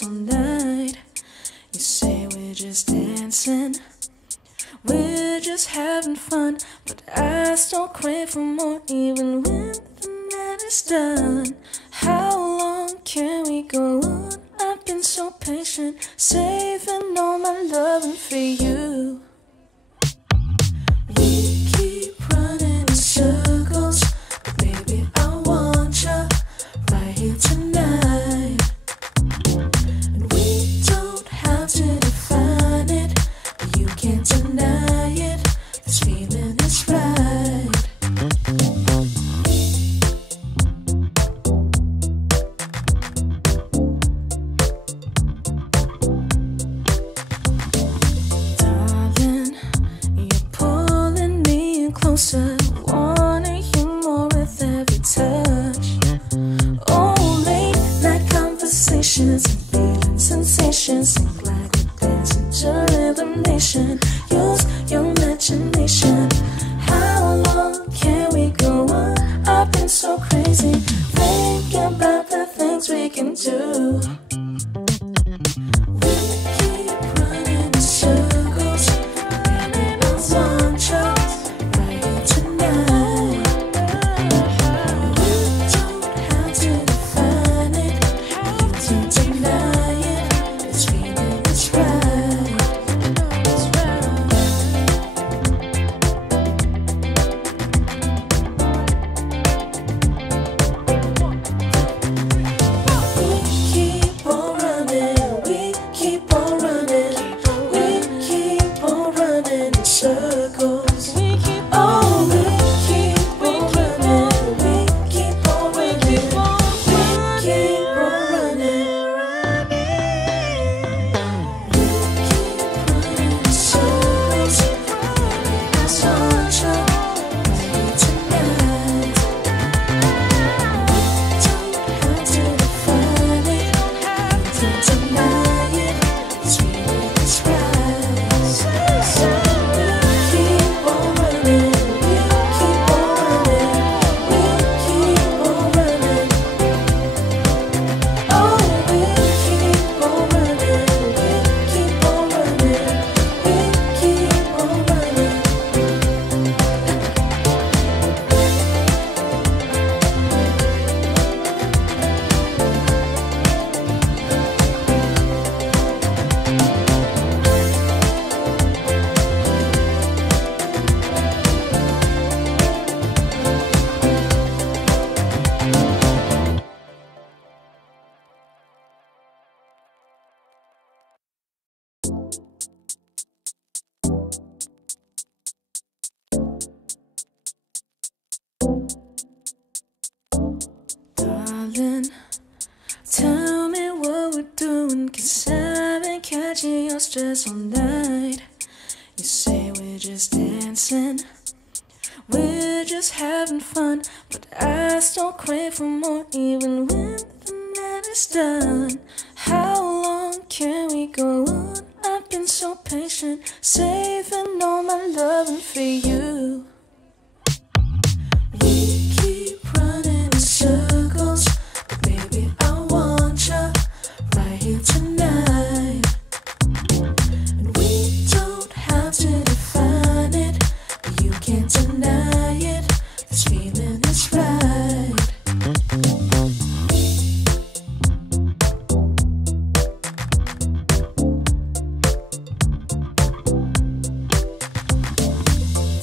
stress all night. You say we're just dancing, we're just having fun, but I still crave for more even when the night is done. How long can we go on? I've been so patient, saving all my loving for you. We keep running in circles, but baby I want you right here tonight. And we don't have to define it, but you can't deny it. This feeling is right. Darling, you're pulling me in closer, wanting you more with every touch. Oh, late night conversations and feeling sensations, sink like we're dancing to rhythm nation. Use your imagination. How long can we go on? I've been so crazy, thinking about the things we can do. We keep running in circles, baby I want you right here tonight. We don't have to define it, you can't deny it. This feeling is right. It's right. We keep on running, we keep on running, we keep on running in circles. Oh, we keep on running, we keep on running, we keep on running. We keep running in circles, baby I want you right here tonight. We don't have to define it, you can't deny it. This feeling is right. We keep on running, we keep on running, we keep on running. Oh, we keep on running, we keep on running, we keep on running. Darling, tell me what we're doing, 'cause I've been catching your stress all night. You say we're just dancing, we're just having fun, but I still crave for more even when the night is done. How long can we go on? I've been so patient, saving all my loving for you. We keep running in circles, but baby I want you right here tonight. And we don't have to define it, but you can't deny it. This feeling is right.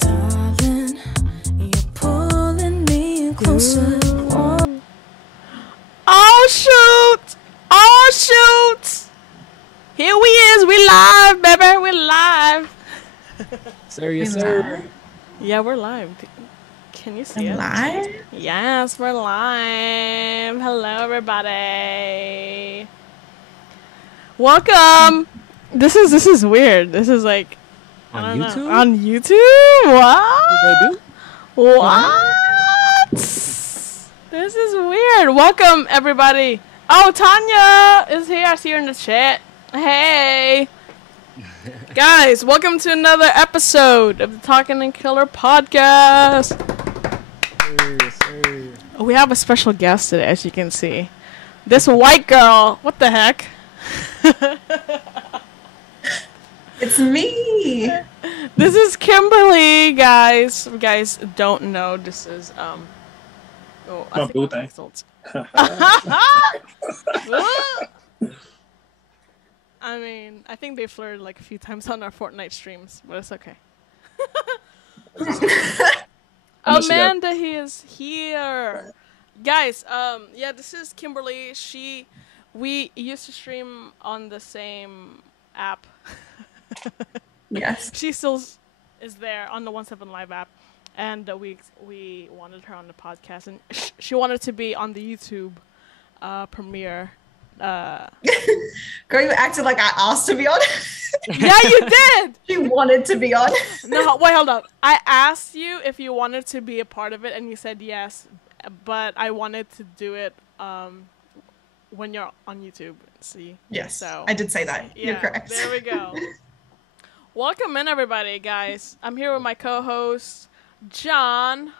Darling, you're pulling me in closer. Oh shoot! Oh shoot! Here we is, we live, baby, we live. Sir, yes, sir. Yeah, we're live. Can you see I'm us? live? Yes, we're live. Hello, everybody. Welcome. This is weird. This is like I On don't YouTube? know. On YouTube? What? They do? What? This is weird. Welcome, everybody. Oh, Tanya is here. I see her in the chat. Hey. Guys, welcome to another episode of the Talking and Killer podcast. Sir, sir. We have a special guest today, as you can see. This white girl. What the heck? It's me. This is Kimberly, guys. If you guys don't know, this is Oh, I My think boo my thing. results. I mean, I think they flirted like a few times on our Fortnite streams, but it's okay. Unless you got- Amanda, he is here. Guys, yeah, this is Kimberly. We used to stream on the same app. Yes. She still is there on the 17 Live app, and we wanted her on the podcast, and she wanted to be on the YouTube premiere. Girl, you acted like I asked to be on. Yeah, you did. She wanted to be on. No, wait, hold up. I asked you if you wanted to be a part of it, and you said yes, but I wanted to do it when you're on YouTube. See? Yes, So I did say that. yeah, You're correct. there we go. Welcome in, everybody, guys. I'm here with my co-hosts, John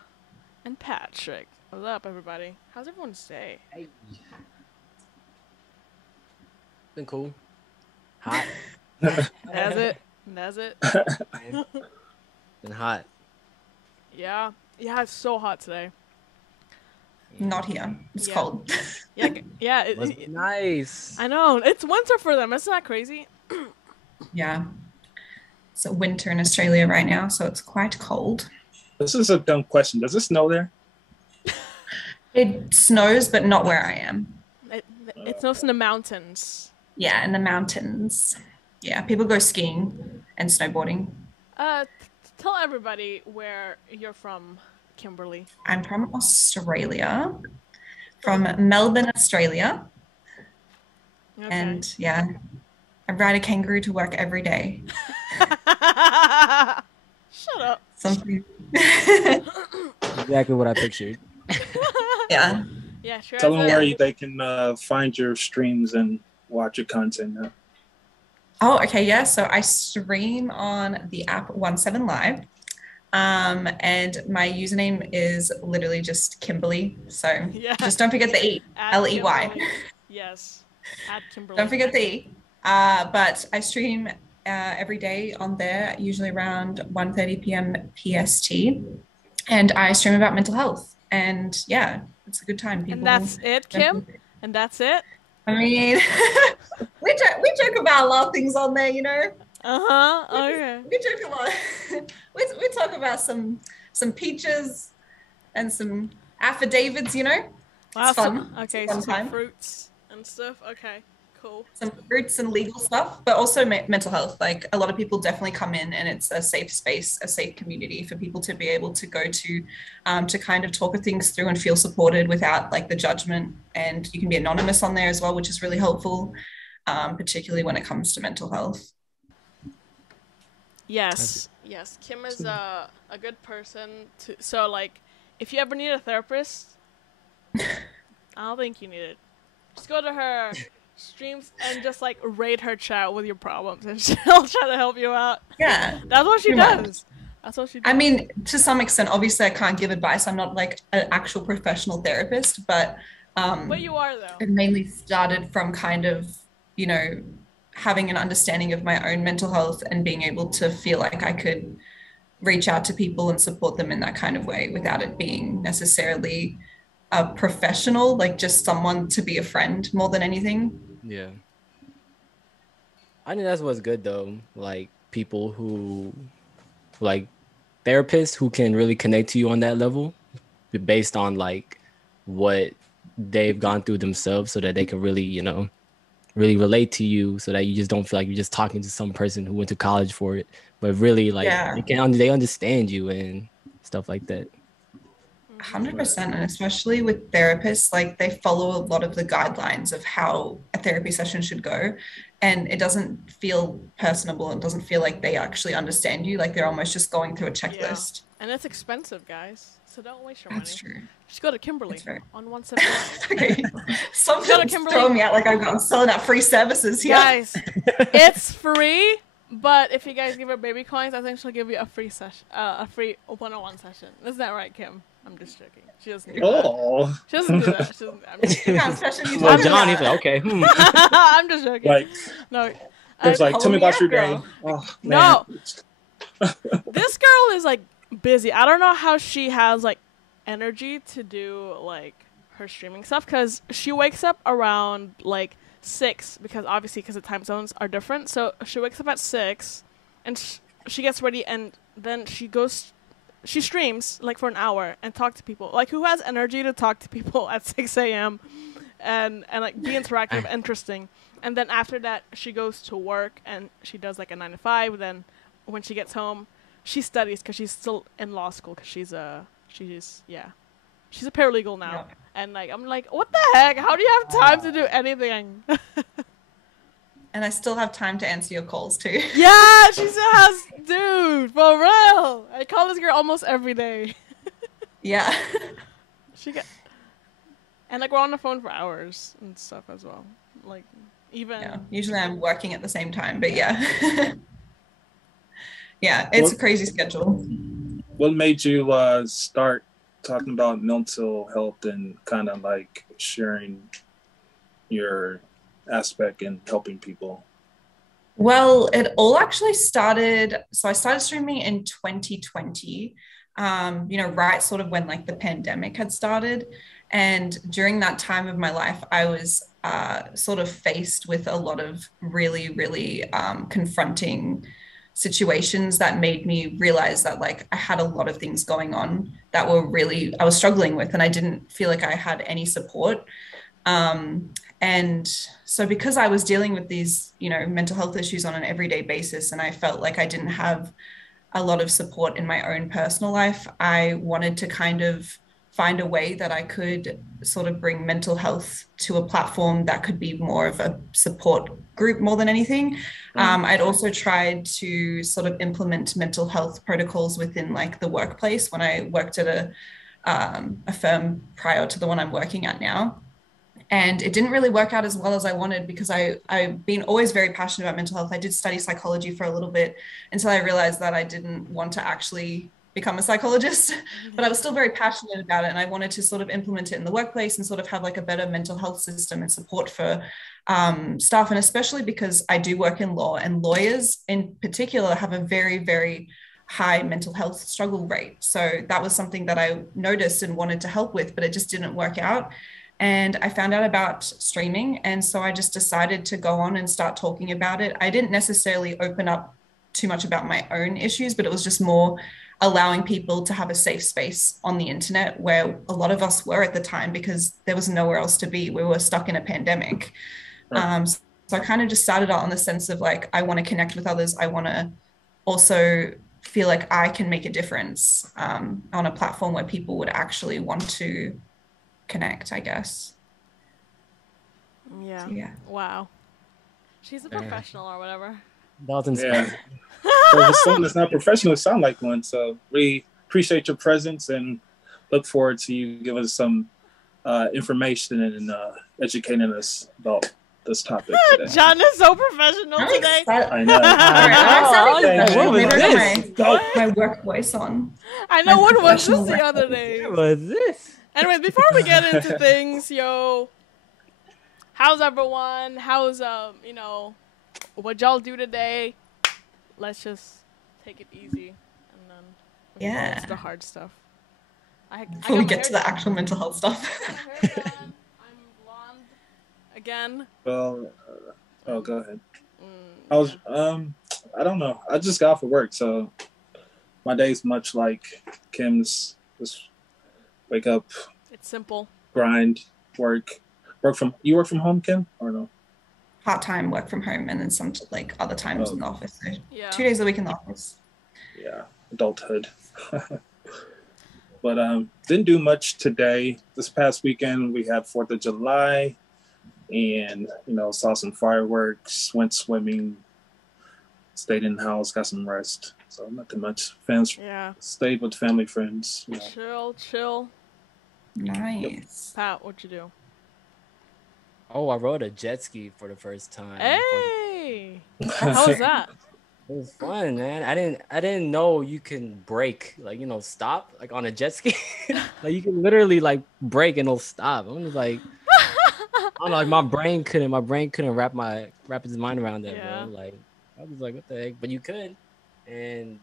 and Patrick. What's up, everybody? How's everyone's day? Hey. Been cool. Hot. That's it. That's it. Been hot. Yeah. Yeah, it's so hot today. Not here. It's Yeah. cold. Yeah, yeah. Was nice. I know. It's winter for them. Isn't that crazy? Yeah. It's winter in Australia right now, so it's quite cold. This is a dumb question. Does it snow there? It snows, but not where I am. It snows in the mountains. Yeah, in the mountains. Yeah, people go skiing and snowboarding. Tell everybody where you're from, Kimberly. I'm from Australia, from Melbourne, Australia. Okay. And yeah, I ride a kangaroo to work every day. Shut up. Something. Exactly what I pictured. Yeah. Yeah, sure. Tell them that's where it. they can find your streams and watch your content. Oh, okay. Yeah. So I stream on the app 17 Live. And my username is literally just Kimberly. So Yeah. just don't forget the E. At L-E-Y. Kimberly. Yes. At Kimberly. Don't forget the E. But I stream every day on there, usually around 1:30 p.m. PST. And I stream about mental health. And yeah, it's a good time. People, And that's it, Kim? And that's it? I mean, we joke about a lot of things on there, you know. Uh-huh. Okay. We joke a lot. we talk about some peaches and some affidavits, you know. Wow, It's fun. okay, It's a so fun some time. fruits and stuff. Okay, cool. Some fruits and legal stuff, but also mental health. Like a lot of people definitely come in, and it's a safe space, a safe community for people to be able to go to kind of talk things through and feel supported without like the judgment. And you can be anonymous on there as well, which is really helpful, particularly when it comes to mental health. Yes, yes. Kim is a good person to. So like, if you ever need a therapist, I don't think you need it. Just go to her streams and just like raid her chat with your problems, and she'll try to help you out. Yeah. That's what she Pretty much. does. That's what she does. I mean, to some extent, obviously, I can't give advice. I'm not like an actual professional therapist, but you are though. it mainly started from kind of, you know, having an understanding of my own mental health and being able to feel like I could reach out to people and support them in that kind of way without it being necessarily a professional, like just someone to be a friend more than anything. Yeah. I think that's what's good though. Like people who, like therapists who can really connect to you on that level based on like what they've gone through themselves so that they can really, you know, really relate to you so that you just don't feel like you're just talking to some person who went to college for it, but really like Yeah. they understand you and stuff like that. 100%. And especially with therapists, like they follow a lot of the guidelines of how a therapy session should go. And it doesn't feel personable. It doesn't feel like they actually understand you. Like they're almost just going through a checklist. And it's expensive, guys. So don't waste your That's money. true. Just go to Kimberly That's fair. on 179. Okay. Stop Go to Kimberly. throwing me out like I'm selling out free services here. Guys, it's free, but if you guys give her baby coins, I think she'll give you a free session, a free one-on-one session. Isn't that right, Kim? I'm just joking. She doesn't do that. Oh, She doesn't do that. She doesn't, I'm just What joking. kind of session you Well, talking John, he's about? like, okay, I'm just joking. like No. it's like, tell me about your girl. day. Oh man. No. This girl is like busy. I don't know how she has like energy to do like her streaming stuff because she wakes up around like 6 because obviously because the time zones are different. So she wakes up at 6 and she gets ready and then she streams like for an hour and talk to people. Like who has energy to talk to people at 6 a.m. and like be interactive, interesting. And then after that she goes to work and she does like a 9 to 5. Then when she gets home, she studies because she's still in law school because she's a paralegal now. Yeah. And like I'm like, what the heck? How do you have time to do anything? And I still have time to answer your calls too. Yeah, she still has, dude, for real. I call this girl almost every day. Yeah. And like we're on the phone for hours and stuff as well. Like even Yeah. Usually I'm working at the same time, but yeah. Yeah, it's a crazy schedule. What made you start talking about mental health and kind of like sharing your aspect in helping people? Well, it all actually started. So I started streaming in 2020, right sort of when like the pandemic had started. And during that time of my life, I was sort of faced with a lot of really, really confronting situations that made me realize that like I had a lot of things going on that I was struggling with, and I didn't feel like I had any support. And so because I was dealing with these, mental health issues on an everyday basis, and I felt like I didn't have a lot of support in my own personal life, I wanted to kind of find a way that I could sort of bring mental health to a platform that could be more of a support group more than anything. I'd also tried to sort of implement mental health protocols within like the workplace when I worked at a firm prior to the one I'm working at now. And it didn't really work out as well as I wanted because I've been always very passionate about mental health. I did study psychology for a little bit until I realized that I didn't want to actually become a psychologist, but I was still very passionate about it. And I wanted to sort of implement it in the workplace and sort of have like a better mental health system and support for staff. And especially because I do work in law, and lawyers in particular have a very, very high mental health struggle rate. So that was something that I noticed and wanted to help with, but it just didn't work out. And I found out about streaming. And so I just decided to go on and start talking about it. I didn't necessarily open up too much about my own issues, but it was just more allowing people to have a safe space on the internet, where a lot of us were at the time because there was nowhere else to be. We were stuck in a pandemic. So I kind of just started out on the sense of like, I want to connect with others. I want to also feel like I can make a difference on a platform where people would actually want to connect, I guess. Yeah. So, yeah. Wow. She's a professional or whatever. That was inspiring. For someone that's not professional, it sounds like one. So we appreciate your presence and look forward to you giving us some information and educating us about this topic today. John is so professional today. I know. My work voice on. I know. What was this professional the other day? What was this? Anyway, before we get into things, how's everyone? How's what y'all do today? Let's just take it easy, and then we can go into the hard stuff. Before we get to the actual mental health stuff. I'm blonde again. Well, go ahead. I was I don't know. I just got off of work, so my day's much like Kim's. Just wake up. It's simple. Grind, work from. You work from home, Kim, or no? Part-time work from home, and then some like other times in the office. So Yeah. 2 days a week in the office. Yeah, adulthood. But didn't do much today. This past weekend we had 4th of July, and saw some fireworks, went swimming, stayed in the house, got some rest. So nothing much. Stayed with family, friends. Chill. Nice. Pat, what you do? Oh, I rode a jet ski for the first time. Hey, how was that? It was fun, man. I didn't know you can brake, like, stop like on a jet ski. Like you can literally like brake and it'll stop. I'm just like, I don't know, like my brain couldn't wrap its mind around that, Yeah. bro. Like I was like, what the heck? But you could,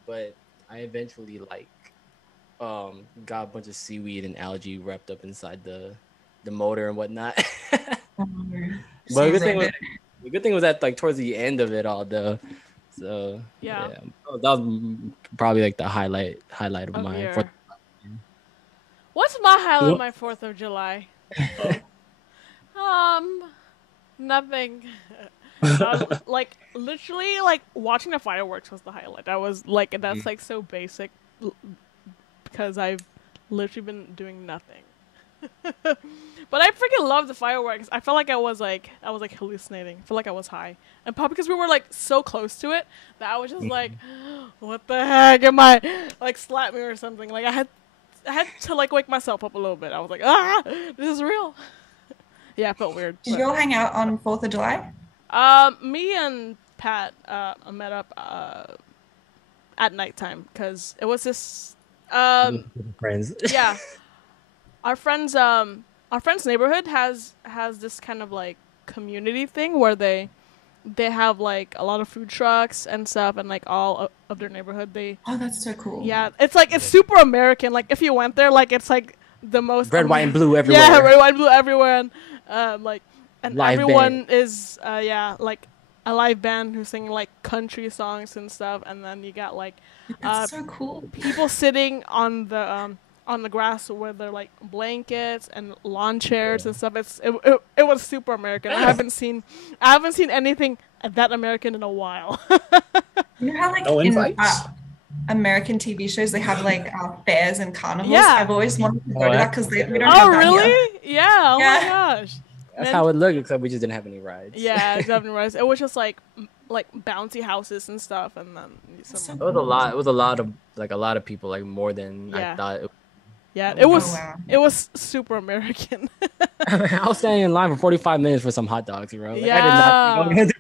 but I eventually like got a bunch of seaweed and algae wrapped up inside the motor and whatnot. But the good thing was that like towards the end of it all though. So Yeah. that was probably like the highlight of Of my your- fourth. What's my highlight of What? my 4th of July? Nothing. Like literally, like watching the fireworks was the highlight. I was like, that's like so basic, because I've literally been doing nothing. But I freaking love the fireworks. I felt like I was like hallucinating. I felt like I was high, and probably because we were like so close to it that I was just like, what the heck am I, like, slap me or something. Like I had to like wake myself up a little bit. I was like, this is real. Yeah, it felt weird. Did you all hang out on 4th of July? Me and Pat met up at nighttime because it was this Friends. yeah, our friends neighborhood has this kind of like community thing where they have like a lot of food trucks and stuff, and like all of their neighborhood Oh, that's so cool. yeah, it's super American. Like if you went there, like it's like the most Red, white, and blue everywhere. Yeah, red, white, and blue everywhere, and like, and Live everyone is like a live band who's singing like country songs and stuff, and then you got like That's so cool. people sitting on the grass with their like blankets and lawn chairs and stuff. It was super American. I haven't seen anything that American in a while. You know how like No in invites? American TV shows they have like fairs and carnivals? Yeah. I've always wanted to go to Oh, that because we don't Oh have that really? here. Yeah. Oh Yeah. my gosh. That's Man. how it looked, except we just didn't have any rides. Yeah, Devin Rice. It was just like bouncy houses and stuff, and then so some. It was a lot. It was a lot of people, like more than Yeah. I thought. Yeah, Oh, it was wow. it was super American. I was standing in line for 45 minutes for some hot dogs, bro. Like, I did Yeah. not think I was gonna do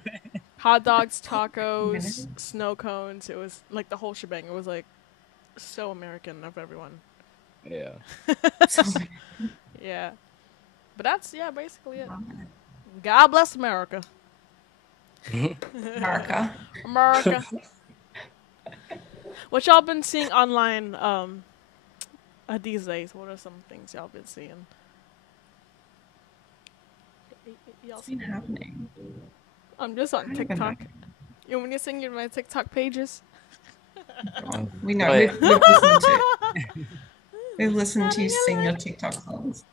Hot dogs, tacos, snow cones. It was like the whole shebang. It was like so American of everyone. that. So, Yeah, but that's basically it. God bless America. America. America. What y'all been seeing online these days? What are some things y'all been seeing? Y'all What's been happening? I'm just on I don't even TikTok. You want me to sing you my TikTok pages? We know. Wait. We've listened to it. We've listened to you sing your TikTok songs.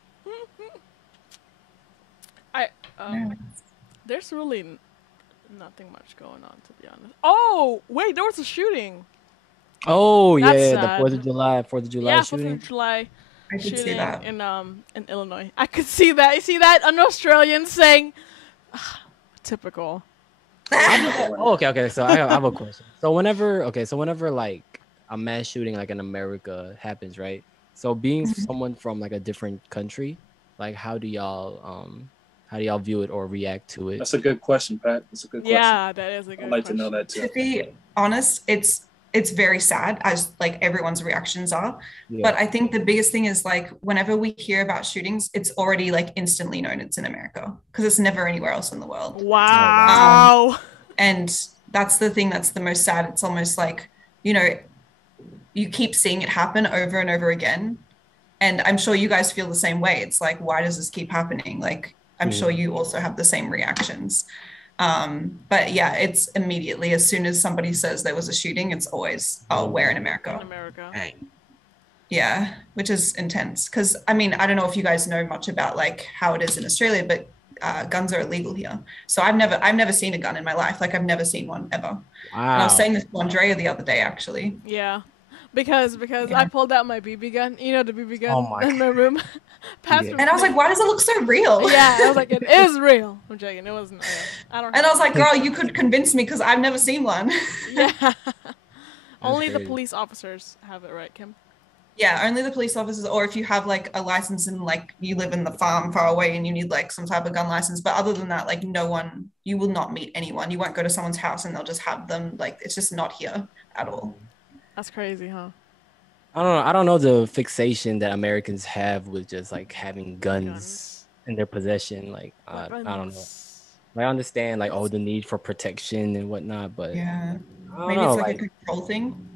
I there's really nothing much going on, to be honest. Oh wait, there was a shooting. Oh That's yeah, sad. the 4th of July Yeah, 4th shooting. of July I did see shooting that. in Illinois. I could see that. You see that? An Australian saying, typical. Oh, okay. So I have a question. So whenever like a mass shooting like in America happens, right? So being someone from like a different country, like how do y'all view it or react to it? That's a good question, Pat. That's a good question. Yeah, that is a good I'd like to know question. that To too. be honest, it's very sad, as like everyone's reactions are. Yeah. But I think the biggest thing is like whenever we hear about shootings, it's already like instantly known it's in America because it's never anywhere else in the world. Wow. And that's the thing that's the most sad. It's almost like, you keep seeing it happen over and over again. And I'm sure you guys feel the same way. It's like, why does this keep happening? Like, I'm sure you also have the same reactions. But yeah, it's immediately, as soon as somebody says there was a shooting, it's always, oh, we're in America. In America. Yeah, which is intense. Because, I mean, I don't know if you guys know much about like how it is in Australia, but guns are illegal here. So I've never seen a gun in my life. Like I've never seen one ever. And I was Wow. saying this to Andrea the other day, actually. Yeah. Because I pulled out my BB gun. You know the BB gun Oh my in my room. Past Yeah. And I was like, why does it look so real? yeah, I was like, it is real. I'm joking. It wasn't real. I don't. And I was like, girl, you could convince me because I've never seen one. yeah. Only the crazy. police officers have it, right, Kim? Yeah, only the police officers, or if you have like a license and like you live in the farm far away and you need like some type of gun license. But other than that, like no one, you will not meet anyone. You won't go to someone's house and they'll just have them. Like it's just not here at all. That's crazy, huh? I don't know the fixation that Americans have with just like having guns Guns. in their possession. Like I don't know. Weapons. I understand like the need for protection and whatnot, but Yeah, I don't maybe know. it's like Like a control thing.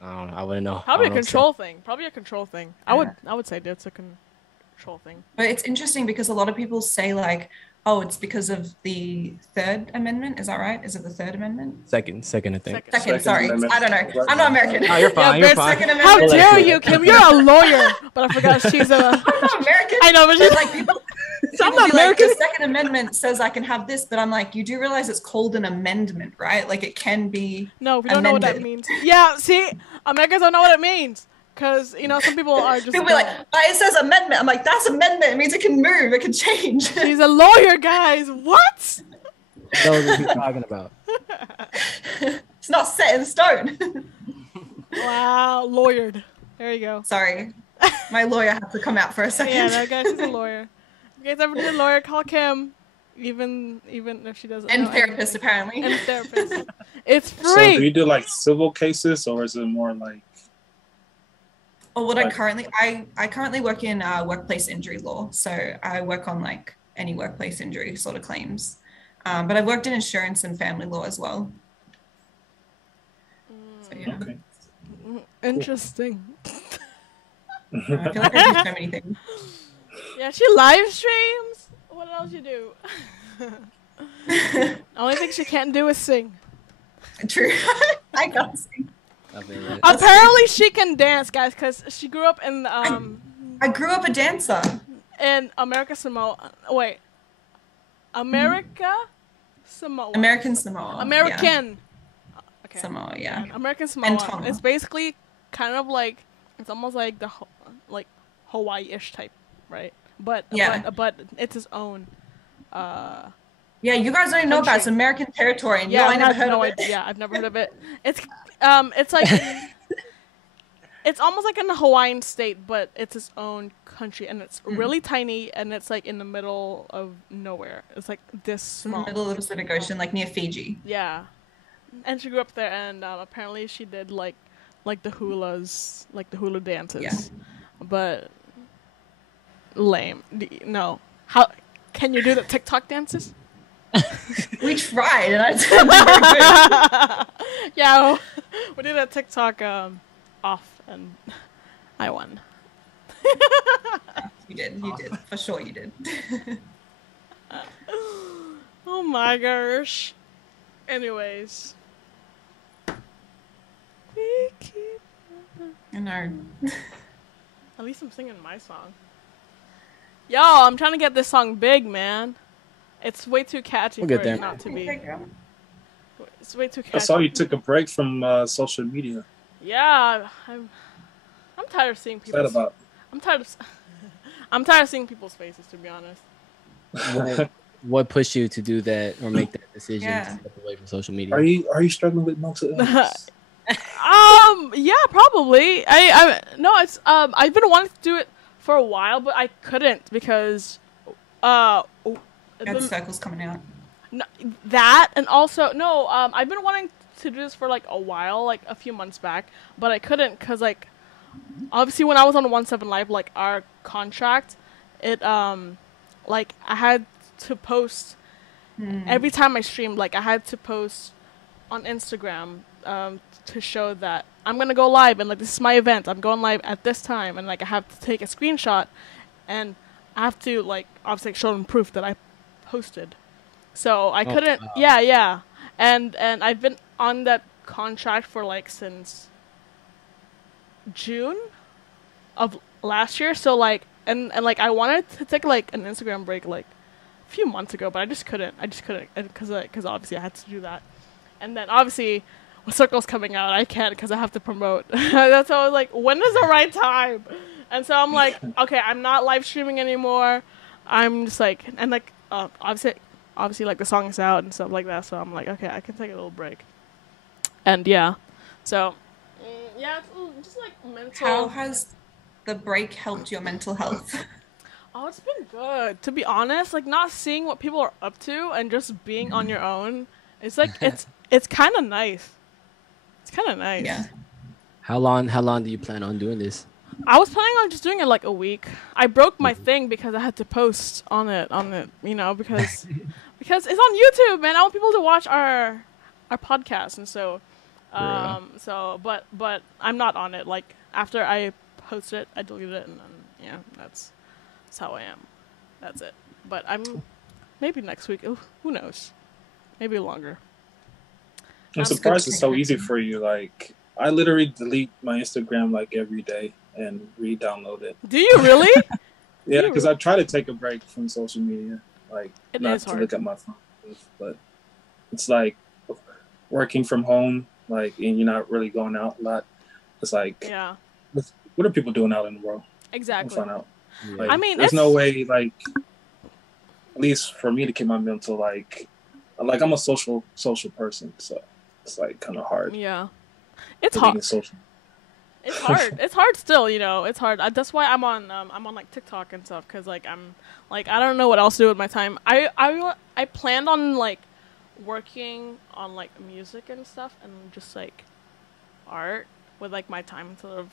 I don't know. I wouldn't know. Probably I a don't know. control thing. Probably a control thing. I would say that's a control thing. But it's interesting because a lot of people say like, oh, it's because of the Third Amendment. Is that right? Is it the Third Amendment? Second, I think. Second. Second, sorry. Amendment. I don't know. I'm not American. No, you're fine. Yeah, You're but fine. Second How Amendment. dare you, Kim? You're a lawyer. But I forgot she's a. I'm not American. I know, but she's Like people, I'm people not be like, American. the Second Amendment says I can have this, but I'm like, you do realize it's called an amendment, right? Like it can be. No, we don't know what that amended. means. Yeah, see, Americans don't know what it means. Because, you know, some people are just. People be like, it says amendment. I'm like, that's amendment. It means it can move. It can change. She's a lawyer, guys. What? Knows what he's talking about. It's not set in stone. Wow, lawyered. There you go. Sorry, my lawyer had to come out for a second. Yeah, that guy, she's a lawyer. If you guys ever need a lawyer, call Kim. Even if she doesn't. And know therapist, apparently. anything. And therapist. It's So do you free. do like civil cases, or is it more like? Or what Like- I currently work in workplace injury law. So I work on like any workplace injury sort of claims. But I've worked in insurance and family law as well. So yeah, Okay. Interesting. I feel like I do so many things. Yeah, she live streams. What else you do? Only thing she can't do is sing. True. I can't sing. Apparently, she can dance, guys, because she grew up in I grew up a dancer. America Samoa. Wait, America Samoa. American Samoa. American. Okay. Yeah. Samoa, yeah. American And Samoa. Tonga. It's basically kind of like it's almost like the like Hawaii-ish type, right? But Yeah. but it's its own. Yeah, you guys don't even know about it. It's American territory, and Yeah, I never I've heard no of it. idea. Yeah, I've never heard of it. It's like it's almost like in the Hawaiian state, but it's its own country, and it's really tiny, and it's like in the middle of nowhere. It's like this In the small. middle of the Pacific Ocean, like near Fiji. Yeah, and she grew up there, and apparently she did like the hulas, like the hula dances. Yeah. But lame. No. How can you do the TikTok dances? We tried, and I didn't do good. Yeah, we did a TikTok off, and I won. You did, for sure, you did. Oh my gosh. Anyways. We keep... I know. At least I'm singing my song. Yo, I'm trying to get this song big, man. It's way too catchy We'll for get there. it not to be. It's way too catchy. I saw you took a break from social media. Yeah, I'm tired of seeing What's that people. about? I'm tired of seeing people's faces, to be honest. What pushed you to do that or make that decision Yeah. to step away from social media? Are you struggling with mental illness? Yeah, probably. I no, it's I've been wanting to do it for a while, but I couldn't because Got circles coming out. that and also no, I've been wanting to do this for like a while, like a few months back, but I couldn't because like obviously when I was on 17 Live, like our contract, it like I had to post every time I streamed, like I had to post on Instagram to show that I'm gonna go live and like this is my event. I'm going live at this time, and like I have to take a screenshot, and I have to like obviously show them proof that I posted. So I couldn't. wow. Yeah, and I've been on that contract for like since June of last year. So like and like I wanted to take like an Instagram break like a few months ago, but I just couldn't because obviously I had to do that. And then obviously with Circle's coming out, I can't because I have to promote. That's why I was like, when is the right time? And so I'm like, okay, I'm not live streaming anymore. I'm just like, and like obviously like the song is out and stuff like that. So I'm like, okay, I can take a little break. And yeah, so Yeah, it's just like mental. How has the break helped your mental health? Oh, it's been good. To be honest, like not seeing what people are up to and just being on your own. It's like it's kind of nice. It's kind of nice. Yeah. How long do you plan on doing this? I was planning on just doing it like a week. I broke my thing because I had to post on it, you know, because it's on YouTube, man. I want people to watch our podcast, and so but I'm not on it. Like after I post it, I delete it, and then yeah, that's how I am. That's it. But I'm maybe next week. Ooh, who knows? Maybe longer. I'm surprised it's so easy for you. Like, I literally delete my Instagram like every day and re-download it. Do you really? Yeah, because I try to take a break from social media, like it not to look at my phone. But it's like working from home, like, and you're not really going out a lot. It's like, yeah, what are people doing out in the world? Exactly. We'll find out. Yeah. Like, I mean, there's no way, like, at least for me to keep my mental, like I'm a social person, so it's like kind of hard. Yeah, it's being hard. social. It's hard. It's hard still, you know. It's hard. That's why I'm on like TikTok and stuff, because like I'm like I don't know what else to do with my time. I planned on like working on like music and stuff and just like art with like my time instead of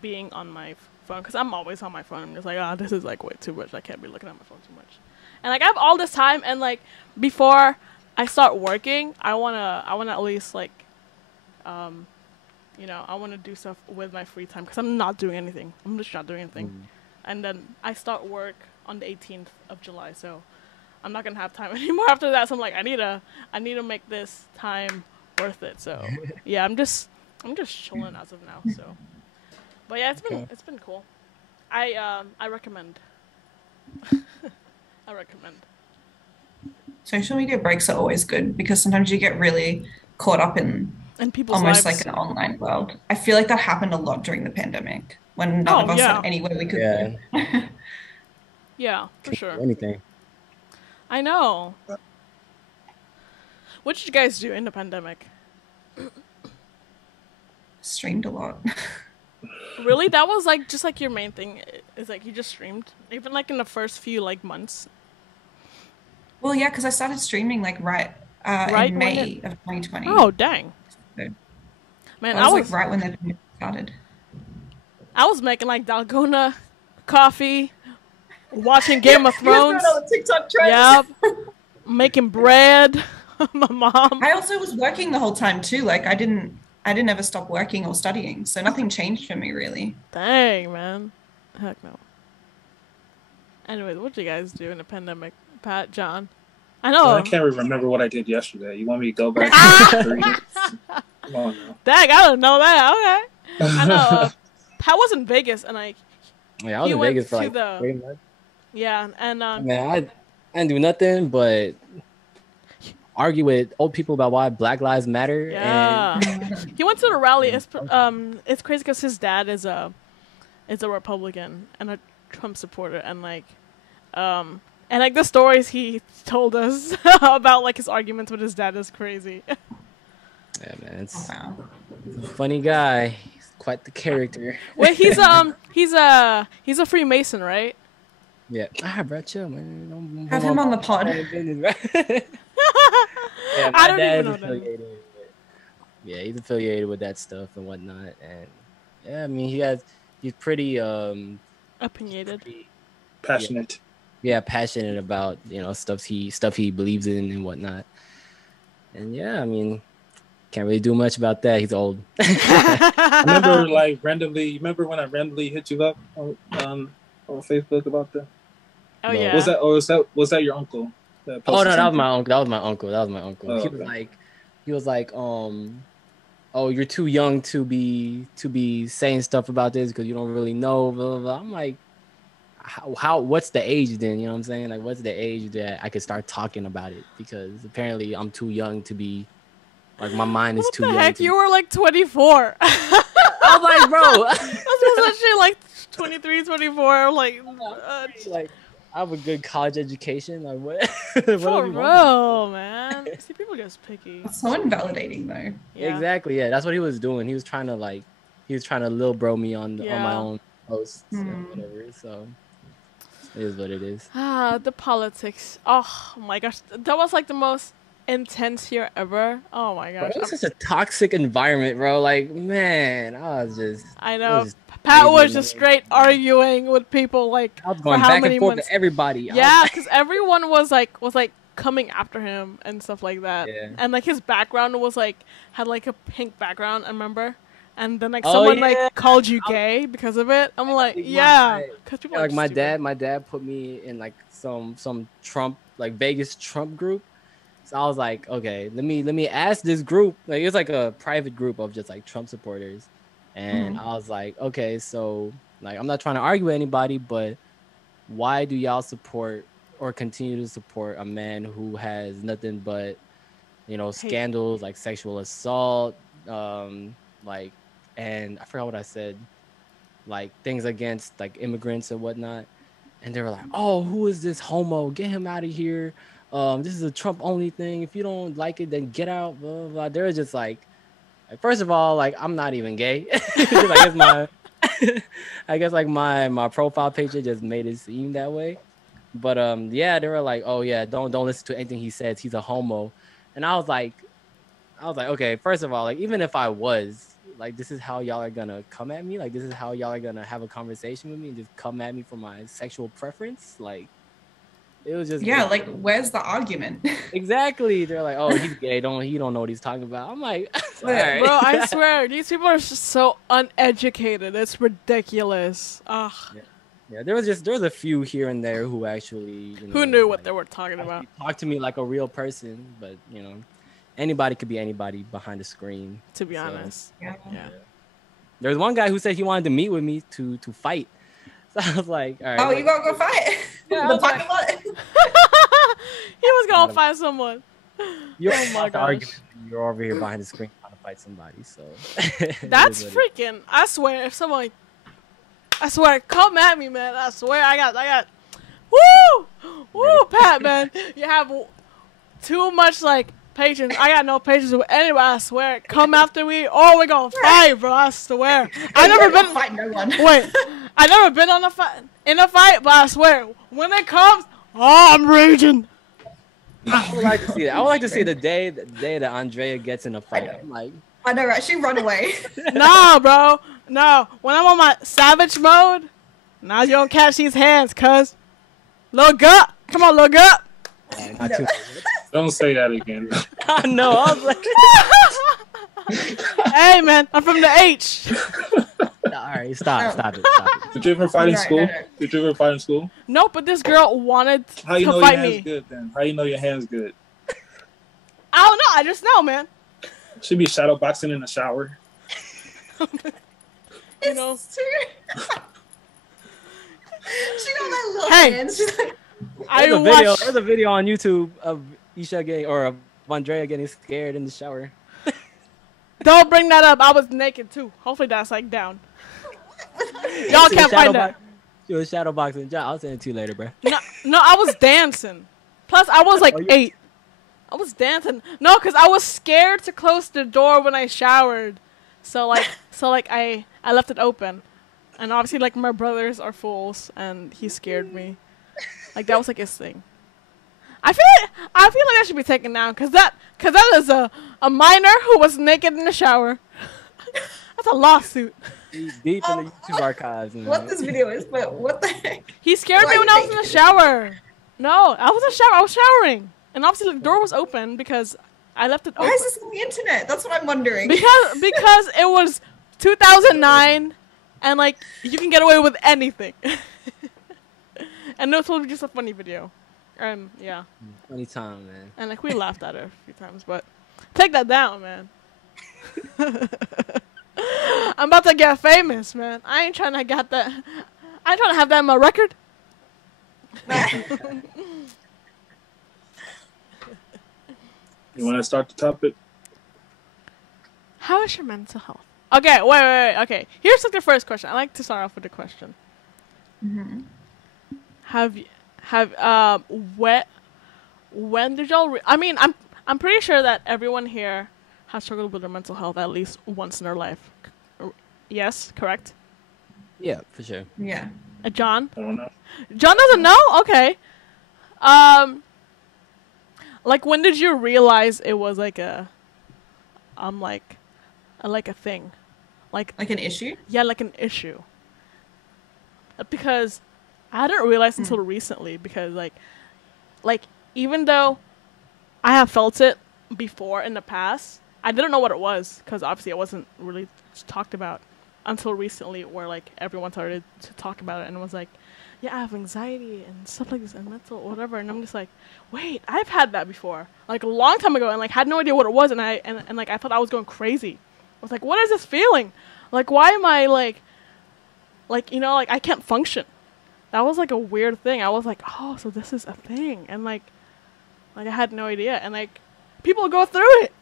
being on my phone, because I'm always on my phone. I'm just like, oh, this is like way too much. I can't be looking at my phone too much. And like I have all this time, and like before I start working, I wanna at least like you know, I want to do stuff with my free time, because I'm not doing anything. I'm just not doing anything. And then I start work on the 18th of July, so I'm not gonna have time anymore after that. So I'm like, I need to make this time worth it. So yeah, I'm just chilling as of now. So, but yeah, it's been cool. I recommend. I recommend. Social media breaks are always good, because sometimes you get really caught up in people's almost lives. like an online world. I feel like that happened a lot during the pandemic when none of us had anywhere we could go. Yeah, for sure. Anything. I know. What did you guys do in the pandemic? Streamed a lot. Really? That was like just like your main thing, is like you just streamed? Even like in the first few like months? Well, yeah, because I started streaming like right in May of 2020. Oh, dang. So man, I was like right when the pandemic started. I was making like dalgona coffee, watching Game of Thrones. TikTok trends. Yep. Making bread. My mom. I also was working the whole time too. Like I didn't ever stop working or studying, so nothing changed for me really. Dang, man. Heck no. Anyways, what did you guys do in the pandemic? Pat, John? I know. I can't remember what I did yesterday. You want me to go back? Come on now. Dang, I don't know that. Okay. I know. Pat was in Vegas, and like. Yeah, I was in Vegas for like 3 months. Yeah, and man, I didn't do nothing but argue with old people about why Black Lives Matter. Yeah. And he went to the rally. It's crazy because his dad is a Republican and a Trump supporter, and like the stories he told us about like his arguments with his dad is crazy. Yeah, man, he's a funny guy. He's quite the character. Wait, he's a Freemason, right? Yeah. Bro, chill, man. Have him on the pod. Yeah, I don't even know that. Yeah, he's affiliated with that stuff and whatnot, and yeah, I mean he's pretty opinionated, passionate. Yeah, passionate about stuff he believes in and whatnot, and yeah, I mean can't really do much about that. He's old. I remember like randomly. You remember when I randomly hit you up on Facebook about that? Oh yeah. Was that your uncle? Oh no, that was my uncle. Oh, he was like, oh, you're too young to be saying stuff about this because you don't really know. Blah, blah, blah. I'm like, how? What's the age then? You know what I'm saying? Like, what's the age that I could start talking about it? Because apparently I'm too young to be. Like my mind is too young. What the heck? You were like 24. I was like, bro. I was actually like 23, 24. Like I have a good college education. Like what? For real, man. See, people just picky. It's so invalidating, though. Yeah. Exactly. Yeah, that's what he was doing. He was trying to like he was trying to little bro me on my Yeah. own post, so whatever. So it is what it is. The politics. Oh my gosh, that was like the most intense year ever. Oh my Bro, gosh. it was such a toxic environment, bro. Like, man, I was just. I it know. was just Pat crazy, was man. just straight arguing with people like I was for going how back many and forth months. to everybody. Yeah, because everyone was like coming after him and stuff like that. Yeah. And like his background was like had like a pink background, I remember. And then like Oh, someone yeah. like called you gay because of it. I'm like, Like, yeah, because people Yeah, are like my stupid. dad put me in like some Trump, like Vegas Trump group. So I was like, okay, let me ask this group. Like, it's like a private group of just like Trump supporters. And I was like, okay, so like I'm not trying to argue with anybody, but why do y'all support or continue to support a man who has nothing but, scandals like sexual assault, like, and I forgot what I said, like things against like immigrants and whatnot. And they were like, oh, who is this homo? Get him out of here. This is a Trump only thing. If you don't like it, then get out. Blah, blah, blah. They're just like, first of all, like I'm not even gay. I guess I guess like my profile picture just made it seem that way. But yeah, they were like, oh yeah, don't listen to anything he says. He's a homo. And I was like, okay, first of all, like even if I was, like this is how y'all are gonna come at me? Like this is how y'all are gonna have a conversation with me and just come at me for my sexual preference? Like it was just Yeah, like where's the argument? exactly. They're like, oh, he's gay. He don't know what he's talking about. I'm like, all right. Bro, I swear, these people are just so uneducated. It's ridiculous. Ugh. Yeah, there was a few here and there who actually Who knew what they were talking about? talk to me like a real person, but anybody could be anybody behind the screen. To be So, honest. Yeah. There's one guy who said he wanted to meet with me to fight. So I was like, all right. Oh, you gotta go fight. Yeah, I The was like- parking lot. He was gonna find someone. You're Oh my gosh. argument. You're over here behind the screen trying to fight somebody. So it That's is what it freaking. I swear, if someone. I swear, come at me, man. I swear, I got. Woo, Pat, man. You have too much like patience. I got no patience with anybody. I swear, come after me. Oh, we're gonna fight, bro. I swear. I never been. Fight no one. Wait, I never been on in a fight, but I swear, when it comes, oh, I'm raging. I would like to see that. I would like to see the day that Andrea gets in a fight. I'm like, I know, right? She run away. Nah, bro. No. When I'm on my savage mode, now you don't catch these hands, cuz. Look up. Come on, look up. not too. Don't say that again. I know. I was like, Hey, man. I'm from the H. all right, stop it. Did you ever fight in Right, school? right, right. Did you ever fight in school? No, but this girl wanted How you to know your fight hand's me. good then? How you know your hand's good? I don't know. I just know, man. She be shadow boxing in the shower. You know. It's too- she got that little Hey. hands. She's like, There's a video on YouTube of Isha of Andrea getting scared in the shower. Don't bring that up. I was naked too. Hopefully that's like down. Y'all can't find that. She was shadow boxing. I'll send it to you later, bro. No, I was dancing. Plus, I was like 8. I was dancing. No, because I was scared to close the door when I showered. So I left it open. And obviously, like, my brothers are fools, and he scared me. Like, that was like his thing. I feel like that should be taken down, because that is a minor who was naked in the shower. That's a lawsuit. Deep in the YouTube archives. Man. what this video is, but what the heck? He scared me Why when you I was in the shower. No, I was in the shower. I was showering. And obviously the door was open because I left it Why open. is this on the internet? That's what I'm wondering. Because it was 2009 and like you can get away with anything. And it was totally just a funny video. Yeah. Funny time, man. And like we laughed at it a few times, but take that down, man. I'm about to get famous, man. I ain't trying to get that. I ain't trying to have that in my record. You want to start the topic? How is your mental health? Okay, wait. Okay, here's like the first question. I like to start off with a question. Mm-hmm. When did y'all? I mean, I'm pretty sure that everyone here has struggled with their mental health at least once in their life. Yes, correct. Yeah, for sure. Yeah. John? I don't know. John doesn't know? Okay. Um, like, when did you realize it was like a, like a thing? Like Like an issue? Yeah, like an issue. Because I didn't realize until recently, because like even though I have felt it before in the past, I didn't know what it was, because obviously it wasn't really talked about until recently, where like everyone started to talk about it and was like, yeah, I have anxiety and stuff like this and mental whatever, and I'm just like, wait, I've had that before, like a long time ago, and like had no idea what it was, and like I thought I was going crazy. I was like, what is this feeling? Like, why am I like you know, like I can't function. That was like a weird thing. I was like, oh, so this is a thing, and like I had no idea, and like people go through it.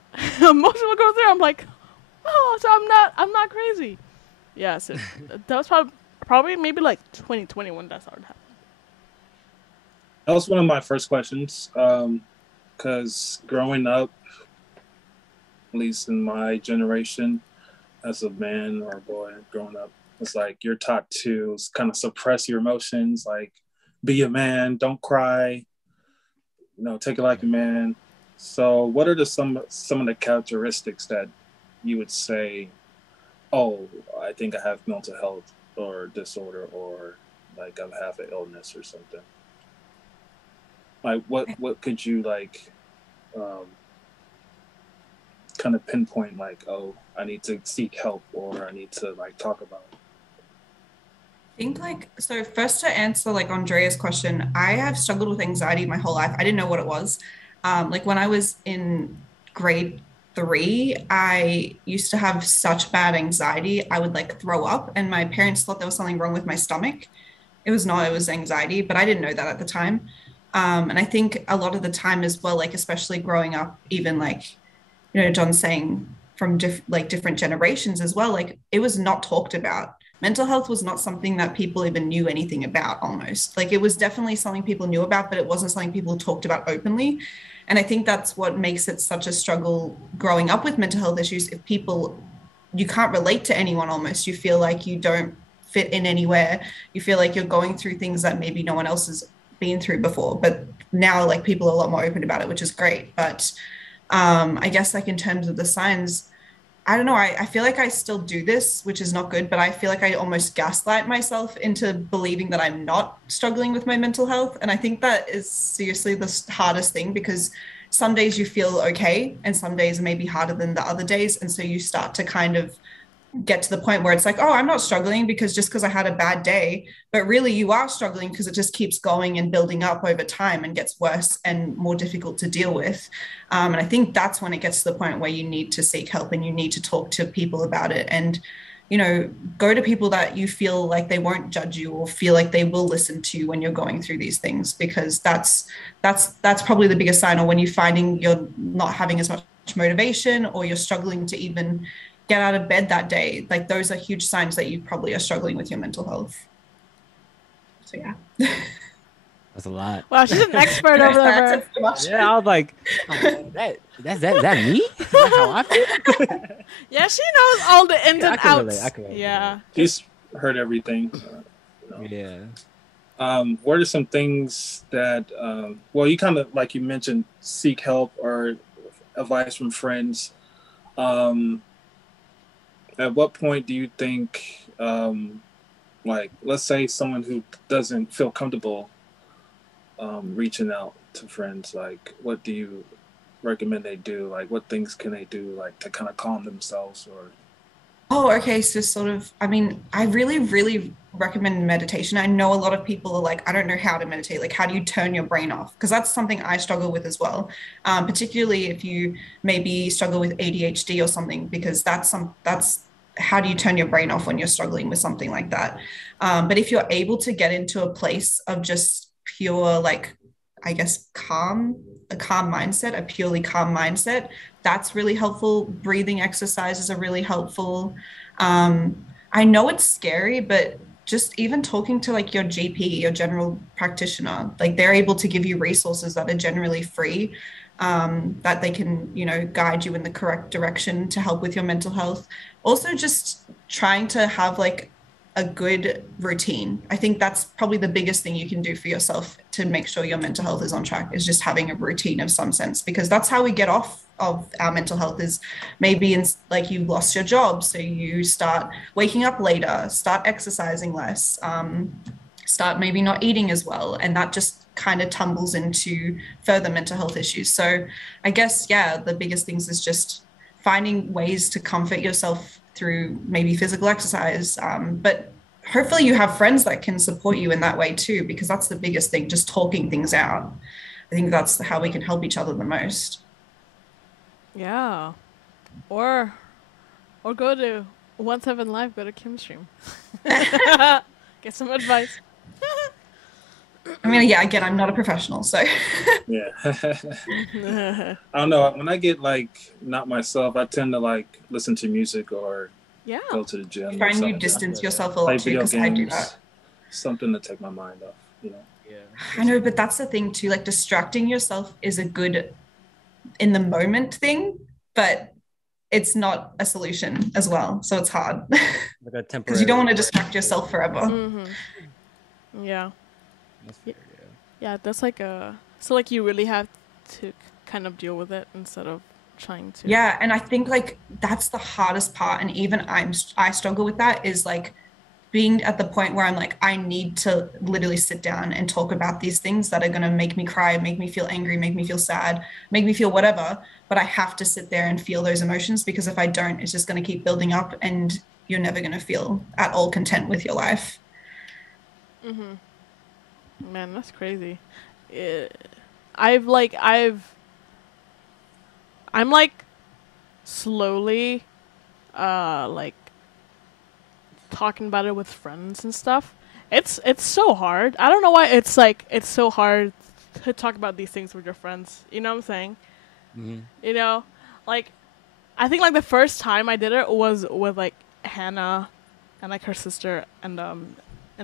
Most people go through it. I'm like, oh, so I'm not crazy. Yeah, so that was probably maybe like 2020 when that started happening. That was one of my first questions, because growing up, at least in my generation, as a man or a boy growing up, it's like you're taught to kind of suppress your emotions, like be a man, don't cry, take it like a man. So what are some of the characteristics that you would say, oh, I think I have mental health or disorder, or like I have an illness or something? Like what could you like kind of pinpoint, like, oh, I need to seek help, or I need to like talk about it? I think so first, to answer like Andrea's question, I have struggled with anxiety my whole life. I didn't know what it was. Like when I was in grade 3, I used to have such bad anxiety. I would like throw up, and my parents thought there was something wrong with my stomach. It was not, it was anxiety, but I didn't know that at the time. And I think a lot of the time as well, like especially growing up, even like, John's saying from different generations as well, like it was not talked about. Mental health was not something that people even knew anything about almost. Like it was definitely something people knew about, but it wasn't something people talked about openly. And I think that's what makes it such a struggle growing up with mental health issues. If you can't relate to anyone almost, you feel like you don't fit in anywhere. You feel like you're going through things that maybe no one else has been through before. But now like people are a lot more open about it, which is great. But I guess like in terms of the signs, I don't know. I feel like I still do this, which is not good, but I feel like I almost gaslight myself into believing that I'm not struggling with my mental health. And I think that is seriously the hardest thing, because some days you feel okay and some days may be harder than the other days. And so you start to kind of get to the point where it's like, oh, I'm not struggling because I had a bad day, but really you are struggling because it just keeps going and building up over time and gets worse and more difficult to deal with. And I think that's when it gets to the point where you need to seek help and you need to talk to people about it, and go to people that you feel like they won't judge you or feel like they will listen to you when you're going through these things, because that's probably the biggest sign. Or when you're finding you're not having as much motivation, or you're struggling to even get out of bed that day, like those are huge signs that you probably are struggling with your mental health. So yeah. That's a lot. Wow, she's an expert over there. Yeah, I was like, oh, that's me? Is that how I feel? Yeah, she knows all the ins and outs. I can relate. Yeah. She's heard everything. Yeah. What are some things that, you kind of, like you mentioned, seek help or advice from friends. At what point do you think, let's say someone who doesn't feel comfortable reaching out to friends, like what do you recommend they do? Like what things can they do, like to kind of calm themselves? Or okay, so sort of, I really, really recommend meditation. I know a lot of people are like, I don't know how to meditate. Like, how do you turn your brain off? Because that's something I struggle with as well, particularly if you maybe struggle with ADHD or something, because that's how do you turn your brain off when you're struggling with something like that? But if you're able to get into a place of just pure, like, I guess, a calm mindset, a purely calm mindset, that's really helpful. Breathing exercises are really helpful. I know it's scary, but just even talking to like your GP, your general practitioner, like they're able to give you resources that are generally free. that they can, guide you in the correct direction to help with your mental health. Also, just trying to have like a good routine. I think that's probably the biggest thing you can do for yourself to make sure your mental health is on track, is just having a routine of some sense, because that's how we get off of our mental health. Is maybe like you lost your job, so you start waking up later, start exercising less, start maybe not eating as well, and that just kind of tumbles into further mental health issues. So I guess, yeah, the biggest things is just finding ways to comfort yourself through maybe physical exercise, but hopefully you have friends that can support you in that way too, because that's the biggest thing, just talking things out. I think that's how we can help each other the most. Yeah. Or go to 17 Live, go to Kim's stream. Get some advice. I mean, yeah, again, I'm not a professional, so. Yeah. I don't know. When I get like not myself, I tend to like listen to music or go to the gym. I find you distance yourself a lot too, because I do that. Something to take my mind off, Yeah. I know, but that's the thing too. Like, distracting yourself is a good in the moment thing, but it's not a solution as well. So it's hard. Like a temporary. Because you don't want to distract yourself forever. Mm-hmm. Yeah. That's fair, Yeah, that's like so like you really have to kind of deal with it instead of trying to. Yeah, and I think like that's the hardest part, and even I struggle with that, is like being at the point where I'm like, I need to literally sit down and talk about these things that are going to make me cry, make me feel angry, make me feel sad, make me feel whatever, but I have to sit there and feel those emotions, because if I don't, it's just going to keep building up and you're never going to feel at all content with your life. Mm-hmm. Man, that's crazy. I'm like slowly like talking about it with friends and stuff. It's so hard. I don't know why it's so hard to talk about these things with your friends. You know what I'm saying? Mm-hmm. Like I think like the first time I did it was with like Hannah and like her sister and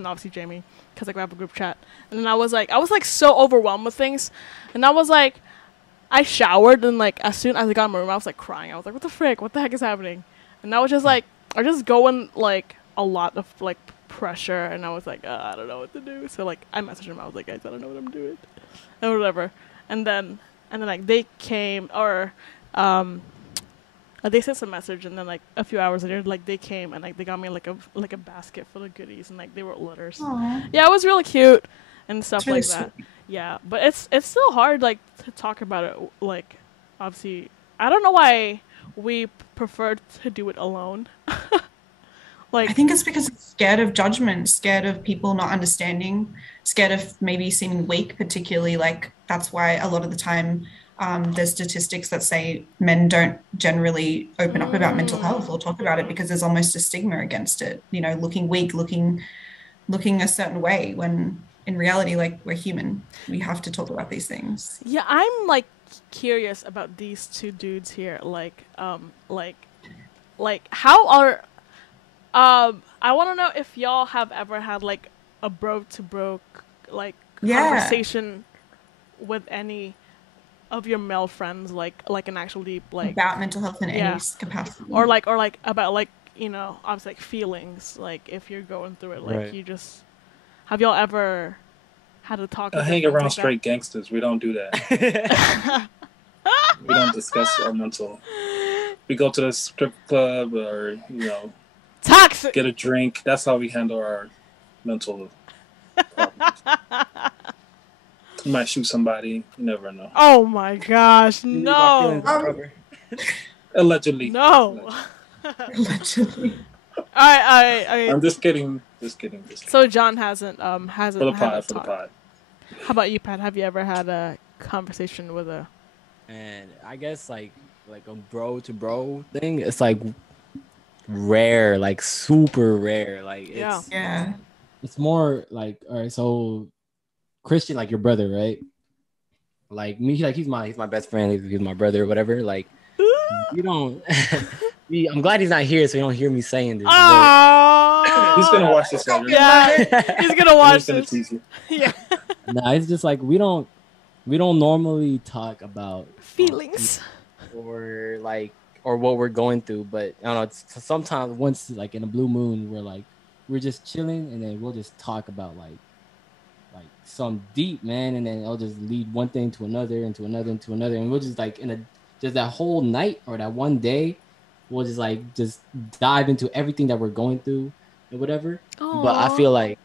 obviously Jamie, because like we have a group chat. And then I was like so overwhelmed with things, and I was like, I showered, and like as soon as I got in my room, I was like crying. I was like, what the frick? What the heck is happening? And I was just like, I just going like a lot of like pressure, and I was like, I don't know what to do. So like I messaged them. I was like, guys, I don't know what I'm doing, or whatever. And then like they came, or they sent a message, and then like a few hours later, like they came and like they got me like a basket full of goodies, and like they wrote letters. Aww. Yeah, it was really cute and stuff Really like that. Yeah, but it's still hard like to talk about it. Like obviously, I don't know why we prefer to do it alone. Like I think it's because it's scared of judgment, scared of people not understanding, scared of maybe seeming weak, particularly. Like that's why a lot of the time there's statistics that say men don't generally open up about mental health or talk about it, because there's almost a stigma against it, looking weak, looking a certain way, when in reality, like, we're human. We have to talk about these things. Yeah, I'm like curious about these two dudes here. Like how are I want to know if y'all have ever had like a bro to bro like conversation with any of your male friends, like an actual deep like about mental health in any capacity, or like about like obviously like feelings, like if you're going through it, like right. you just have y'all ever had a talk? I hang around like straight gangsters. We don't do that. We don't discuss our mental. We go to the strip club or toxic, get a drink. That's how we handle our mental problems. You might shoot somebody. You never know. Oh my gosh, no. Allegedly. No. Allegedly. I'm just kidding. Just kidding. So John hasn't for the pod. How about you, Pat? Have you ever had a conversation with a? And I guess like a bro to bro thing, it's like rare, like super rare. Like it's more like, all right, so Christian, like your brother, right? Like me, like he's my best friend. He's my brother, or whatever. Like you don't. I'm glad he's not here, so you don't hear me saying this. He's gonna watch this later. Yeah, he's gonna watch this. Tease you. Yeah. Nah, it's just like we don't we don't normally talk about Feelings. or like or what we're going through, but I don't know. It's sometimes once like in a blue moon, we're just chilling, and then we'll just talk about like some deep, man, and then it'll just lead one thing to another, into another, and we'll just like just that whole night or that one day, we'll just dive into everything that we're going through and whatever. But I Aw. feel like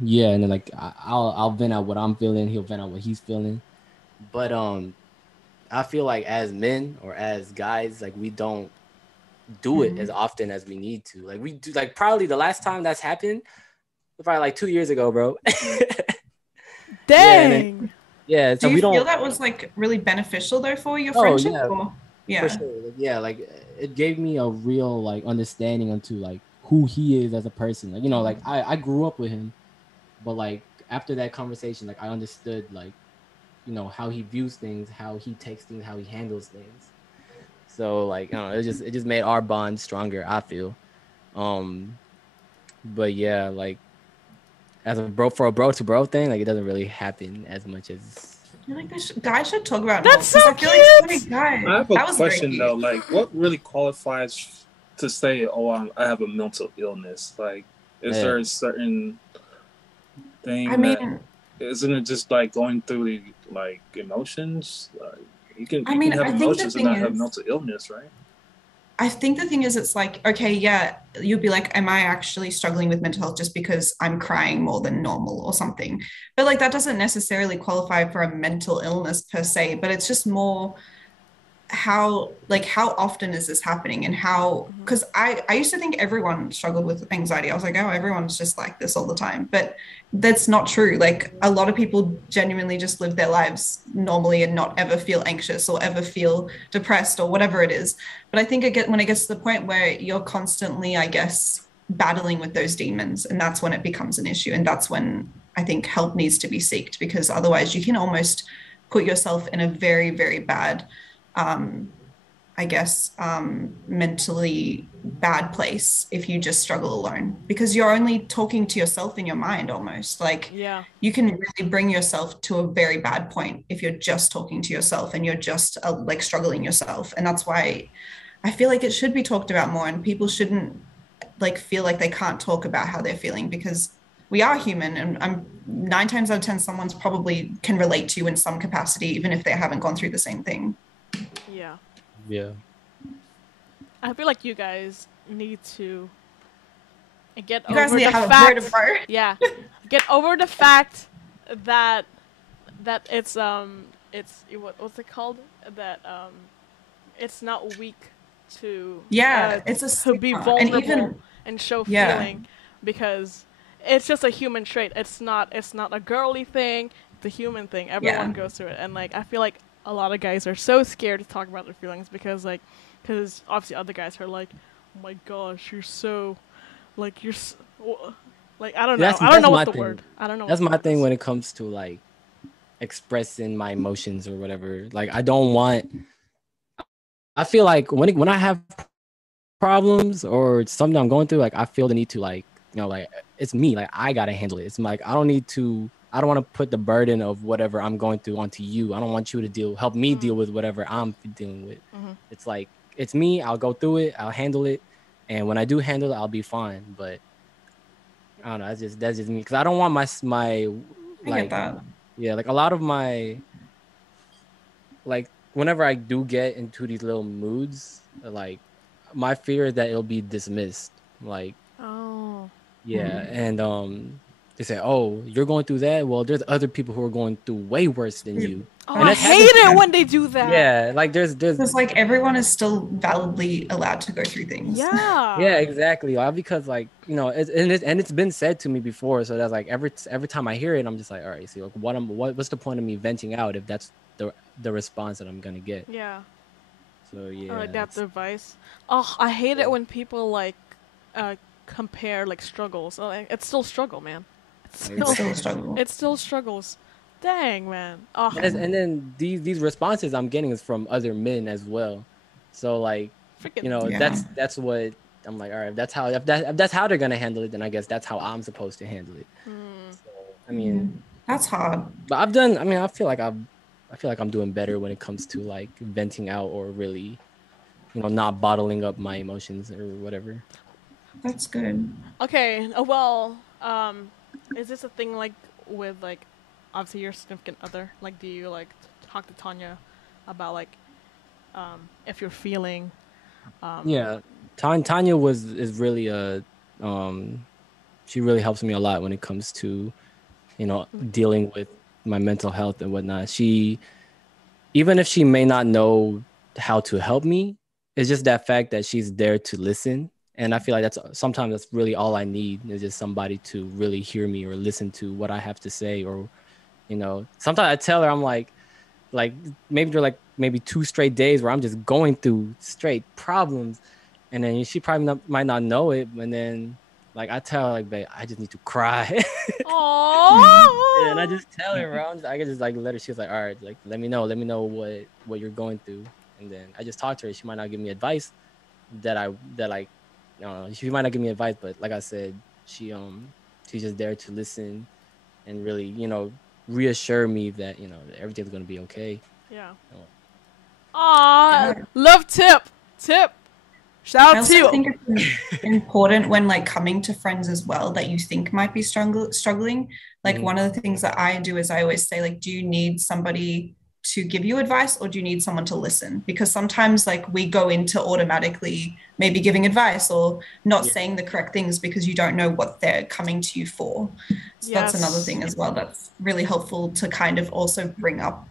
yeah, and then like I'll vent out what I'm feeling, he'll vent out what he's feeling. But I feel like as men or as guys, like we don't do it as often as we need to. Like we do, like probably the last time that's happened was probably like 2 years ago, bro. Dang. Yeah, Do so you we feel don't. that was like really beneficial though for your Oh friendship? yeah, Or? Yeah. for sure. Like, yeah, like it gave me a real like understanding into like who he is as a person. Like like I grew up with him, but like after that conversation, like I understood like how he views things, how he takes things, how he handles things. So like I don't know, it just made our bond stronger, I feel. Um, but yeah, like as a bro for a bro to bro thing, like it doesn't really happen as much as. I feel like guys should talk about it That's more, so 'cause I feel like so many cute. guys. I have a That was very question cute. though. Like, what really qualifies to say, "Oh, I have a mental illness"? Like, is Yeah. there a certain thing I that mean, isn't it just like going through the like emotions? Like, you can I mean, have I think the emotions and thing not have is, mental illness, right? I think the thing is, it's like, okay, yeah, you'll be like, am I actually struggling with mental health just because I'm crying more than normal or something? But like, that doesn't necessarily qualify for a mental illness per se, but it's just more how often is this happening and how, because I used to think everyone struggled with anxiety. I was like, oh, everyone's just like this all the time, but that's not true. Like a lot of people genuinely just live their lives normally and not ever feel anxious or ever feel depressed or whatever it is. But I think when it gets to the point where you're constantly, I guess, battling with those demons, and that's when it becomes an issue, and that's when I think help needs to be sought, because otherwise you can almost put yourself in a very, very bad um, I guess, mentally bad place if you just struggle alone, because you're only talking to yourself in your mind almost. Like Yeah. you can really bring yourself to a very bad point if you're just talking to yourself and you're just like struggling yourself. And that's why I feel like it should be talked about more, and people shouldn't like feel like they can't talk about how they're feeling, because we are human, and I'm 9 times out of 10 someone's probably can relate to you in some capacity, even if they haven't gone through the same thing. Yeah. Yeah. I feel like you guys need to get You guys over need the to have a fact. word of bro. Yeah, get over the fact that it's what's it called, that it's not weak to Yeah, it's a to be stigma. And vulnerable even and show Yeah. feeling, because it's just a human trait. It's not a girly thing. It's a human thing. Everyone goes through it, and like I feel like a lot of guys are so scared to talk about their feelings because obviously other guys are like, oh my gosh, you're so like like I don't know. I don't know what the word. I don't know. That's what the my word thing is. when it comes to like expressing my emotions or whatever. Like I don't want. I feel like when I have problems or something I'm going through, like I feel the need to like like it's me. Like I gotta handle it. It's like I don't need to. I don't want to put the burden of whatever I'm going through onto you. I don't want you to help me deal with whatever I'm dealing with. It's like it's me. I'll go through it. I'll handle it, and when I do handle it, I'll be fine. But I don't know. That's just me, because I don't want my I like get that. yeah, like a lot of my like whenever I do get into these little moods, like my fear is that it'll be dismissed. Like Oh. yeah, and they say, "Oh, you're going through that. Well, there's other people who are going through way worse than you." Oh, And I that's hate it when they do that. Yeah, like there's It's like everyone is still validly allowed to go through things. Yeah. yeah, exactly. Because like it's been said to me before, so that's like every time I hear it, I'm just like, all right, see, like what's the point of me venting out if that's the response that I'm gonna get? Yeah. So yeah, Or adaptive vice. Oh, I hate it when people like compare like struggles. Like, it's still struggle, man. It's still a struggle. It still struggles. Dang, man. Oh. and then these responses I'm getting is from other men as well. So like Freaking Yeah. that's what I'm like. All right, if that's how they're gonna handle it, then I guess that's how I'm supposed to handle it. So, I mean, That's hard. but I've done. I mean, I feel like I've I feel like I'm doing better when it comes to like venting out or really, not bottling up my emotions or whatever. That's good. Okay. Well, is this a thing like with like obviously your significant other? Like, do you like talk to Tanya about like if you're feeling? Yeah, Tanya is really she really helps me a lot when it comes to dealing with my mental health and whatnot. She, even if she may not know how to help me, it's just that fact that she's there to listen. And I feel like sometimes that's really all I need, is just somebody to really hear me or listen to what I have to say. Or, sometimes I tell her, I'm like maybe there are maybe 2 straight days where I'm just going through straight problems. And then she probably might not know it. And then like I tell her, like, babe, I just need to cry. Oh. And I just tell her, I can just like let her. She was like, all right, like let me know what you're going through. And then I just talk to her. She might not give me advice she might not give me advice, but like I said, she's just there to listen and really, reassure me that, everything's gonna be okay. Yeah. Aw, love Tip. Shout I out to also you. think it's important when like coming to friends as well that you think might be struggling. Like one of the things that I do is I always say, like, do you need somebody to give you advice or do you need someone to listen? Because sometimes like we go into automatically maybe giving advice or not saying the correct things because you don't know what they're coming to you for. So that's another thing as well that's really helpful to kind of also bring up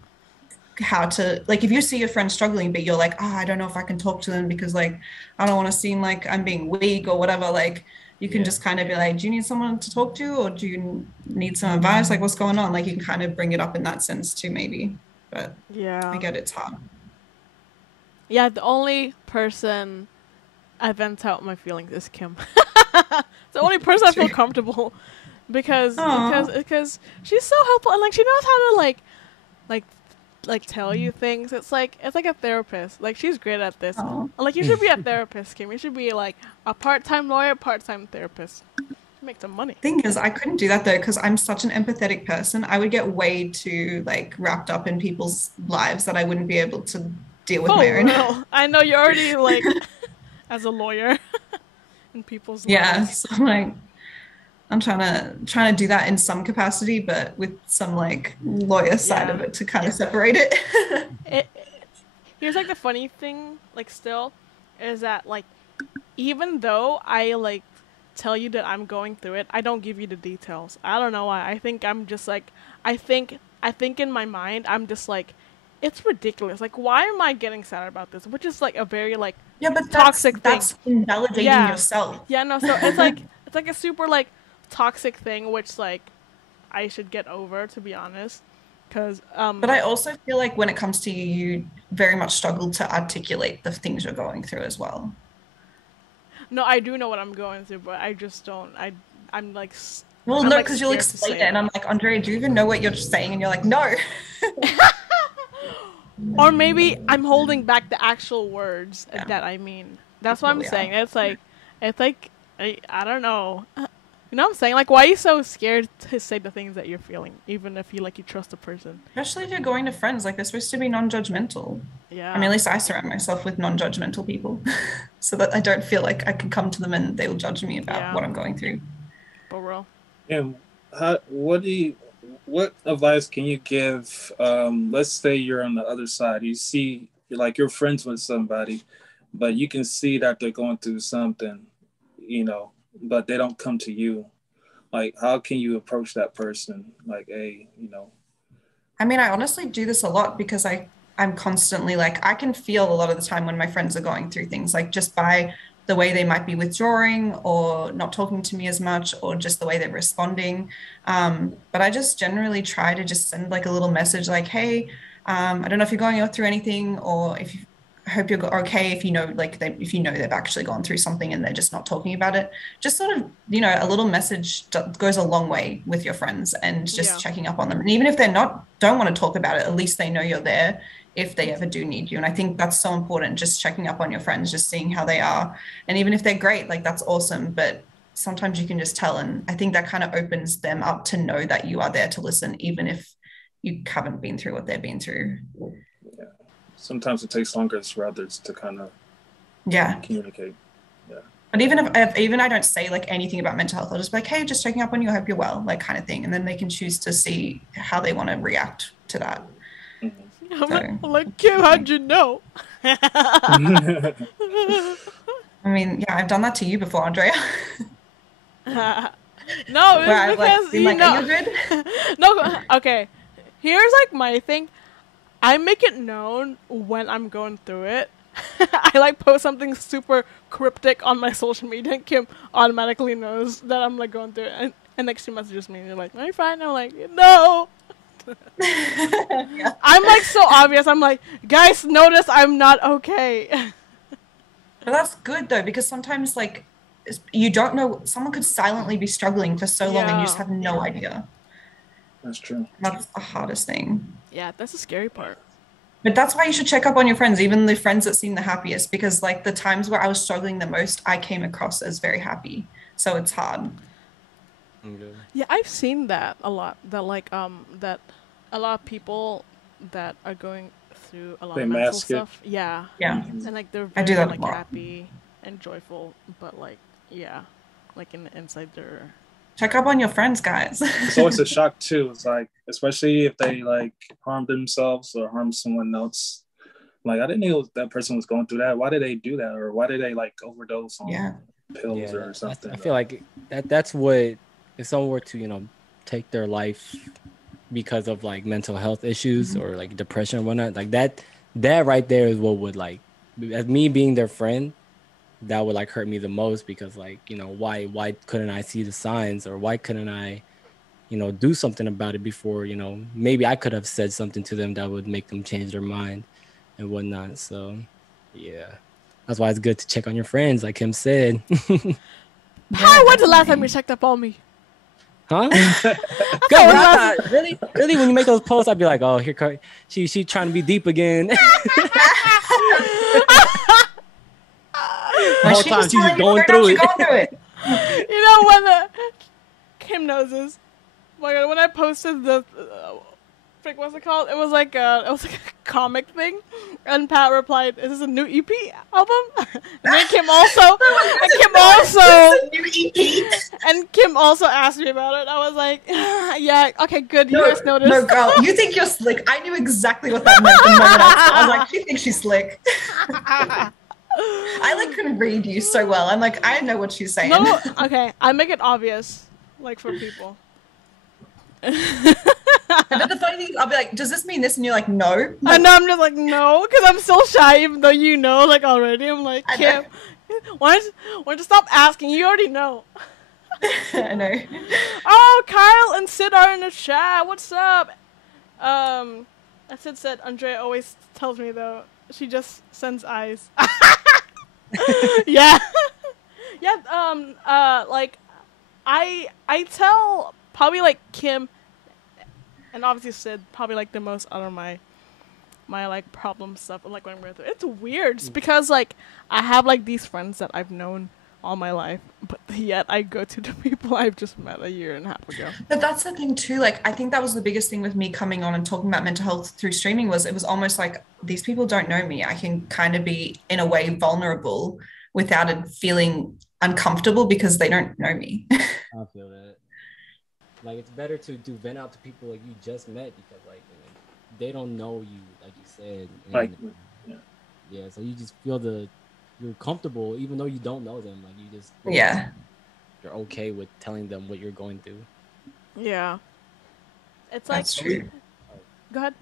how to, like, if you see your friend struggling but you're like, I don't know if I can talk to them because like I don't want to seem like I'm being weak or whatever, like you can just kind of be like, do you need someone to talk to or do you need some advice, like what's going on? Like you can kind of bring it up in that sense too, maybe. But I get it's hard. Yeah, the only person I vent out my feelings is Kim. It's the only person I feel comfortable because she's so helpful and like she knows how to like tell you things. It's like a therapist. Like she's great at this. Like you should be a therapist, Kim. You should be like a part-time lawyer, part-time therapist. Make some money. Thing is, I couldn't do that though because I'm such an empathetic person. I would get way too like wrapped up in people's lives that I wouldn't be able to deal with my own. No. I know you're already like as a lawyer in people's lives. Yeah, so like I'm trying to do that in some capacity, but with some like lawyer side of it to kind of separate it. Here's like the funny thing, like still, is that like even though I like tell you that I'm going through it, I don't give you the details. I don't know why. I think I'm just like I think in my mind I'm just like it's ridiculous. Like why am I getting sad about this? Which is like a very like but toxic that's thing. Invalidating yourself. Yeah, no, so it's like a super like toxic thing which like I should get over, to be honest. Cause but I also feel like when it comes to you very much struggle to articulate the things you're going through as well. No, I do know what I'm going through, but I just don't. I'm like. Well, no, because you'll explain it, and I'm like, Andre, do you even know what you're saying? And you're like, no. Or maybe I'm holding back the actual words that I mean. That's what I'm saying. It's like I don't know. You know what I'm saying? Like, why are you so scared to say the things that you're feeling, even if you trust the person? Especially if you're going to friends, like they're supposed to be non-judgmental. Yeah. I mean, at least I surround myself with non-judgmental people, so that I don't feel like I can come to them and they will judge me about what I'm going through. For real. And what advice can you give? Let's say you're on the other side. You see, you're friends with somebody, but you can see that they're going through something, but they don't come to you. Like, how can you approach that person? Like, I mean, I honestly do this a lot because I'm constantly like, I can feel a lot of the time when my friends are going through things, like just by the way they might be withdrawing or not talking to me as much, or just the way they're responding. But I just generally try to just send like a little message like, hey, I don't know if you're going through anything, or I hope you're okay if if they've actually gone through something and they're just not talking about it. Just sort of, a little message goes a long way with your friends, and just checking up on them. And even if don't want to talk about it, at least they know you're there if they ever do need you. And I think that's so important, just checking up on your friends, just seeing how they are. And even if they're great, like that's awesome. But sometimes you can just tell. And I think that kind of opens them up to know that you are there to listen, even if, you haven't been through what they've been through. Sometimes it takes longer for others to kind of Yeah. communicate. But even if even I don't say like anything about mental health, I'll just be like, hey, just checking up on you, I hope you're well, like kind of thing. And then they can choose to see how they want to react to that. I'm like, Kim, how'd you know? I mean, yeah, I've done that to you before, Andrea. No, it's Where I've because like, been you like, know. are you good? No, okay. Here's like my thing. I make it known when I'm going through it. I like post something super cryptic on my social media, and Kim automatically knows that I'm like going through it. And next she messages me, and you're like, "Are you fine?" I'm like, "No." Yeah. I'm like so obvious. I'm like, guys, notice I'm not okay. But that's good though, because sometimes like you don't know, someone could silently be struggling for so long and you just Yeah. have no idea. That's true. That's the hardest thing. Yeah, that's the scary part. But that's why you should check up on your friends, even the friends that seem the happiest, because like the times where I was struggling the most, I came across as very happy. So it's hard. Yeah, I've seen that a lot. That like that a lot of people that are going through a lot They of mental mask it. stuff. Yeah. Yeah. And like they're I very do that a like lot. happy and joyful, but like yeah, like in the inside they're Check up on your friends, guys. It's always a shock too. It's like, especially if they like harm themselves or harm someone else. Like, I didn't know that person was going through that. Why did they do that? Or why did they like overdose on Yeah. pills or something? I feel like that's what, if someone were to take their life because of like mental health issues or like depression or whatnot, like that right there is what would, like, as me being their friend, that would like hurt me the most, because like, why couldn't I see the signs, or why couldn't I do something about it before, maybe I could have said something to them that would make them change their mind and whatnot. So yeah, that's why it's good to check on your friends, like Kim said. How? When's the last time you checked up on me? Huh? Good. Really, when you make those posts, I'd be like, oh, she trying to be deep again. The whole time she's just going through it. When Kim knows this. Oh my God, when I posted the what's it called? It was like a comic thing, and Pat replied, "Is this a new EP album?" And then Kim also, and Kim also asked me about it. I was like, "Yeah, okay, good. You guys noticed." No, girl, you think you're slick. I knew exactly what that meant the moment I was like, she thinks she's slick. I like can read you so well. I'm like, I know what she's saying. No, okay, I make it obvious, like for people. But the funny thing is, I'll be like, does this mean this? And you're like, no. I know, I'm just like, no, because I'm still shy, even though you know, like, already. I'm like, Kim, why don't you stop asking? You already know. I know. Oh, Kyle and Sid are in the chat. What's up? Sid said, Andrea always tells me, though, she just sends eyes. Yeah. Yeah, like, I tell probably, like, Kim, and obviously Sid, probably like the most out of my like problem stuff, like when I'm going through. It's weird, just because like I have like these friends that I've known all my life, but yet I go to the people I've just met a year and a half ago. But that's the thing too. Like, I think that was the biggest thing with me coming on and talking about mental health through streaming, was it was almost like, these people don't know me. I can kind of be in a way vulnerable without it feeling uncomfortable because they don't know me. I feel that. Like, it's better to vent out to people like you just met, because like they don't know you, like you said. And, Like, yeah, so you just feel you're comfortable even though you don't know them. Like, you just you're okay with telling them what you're going through. Yeah, it's like. That's true. Go ahead.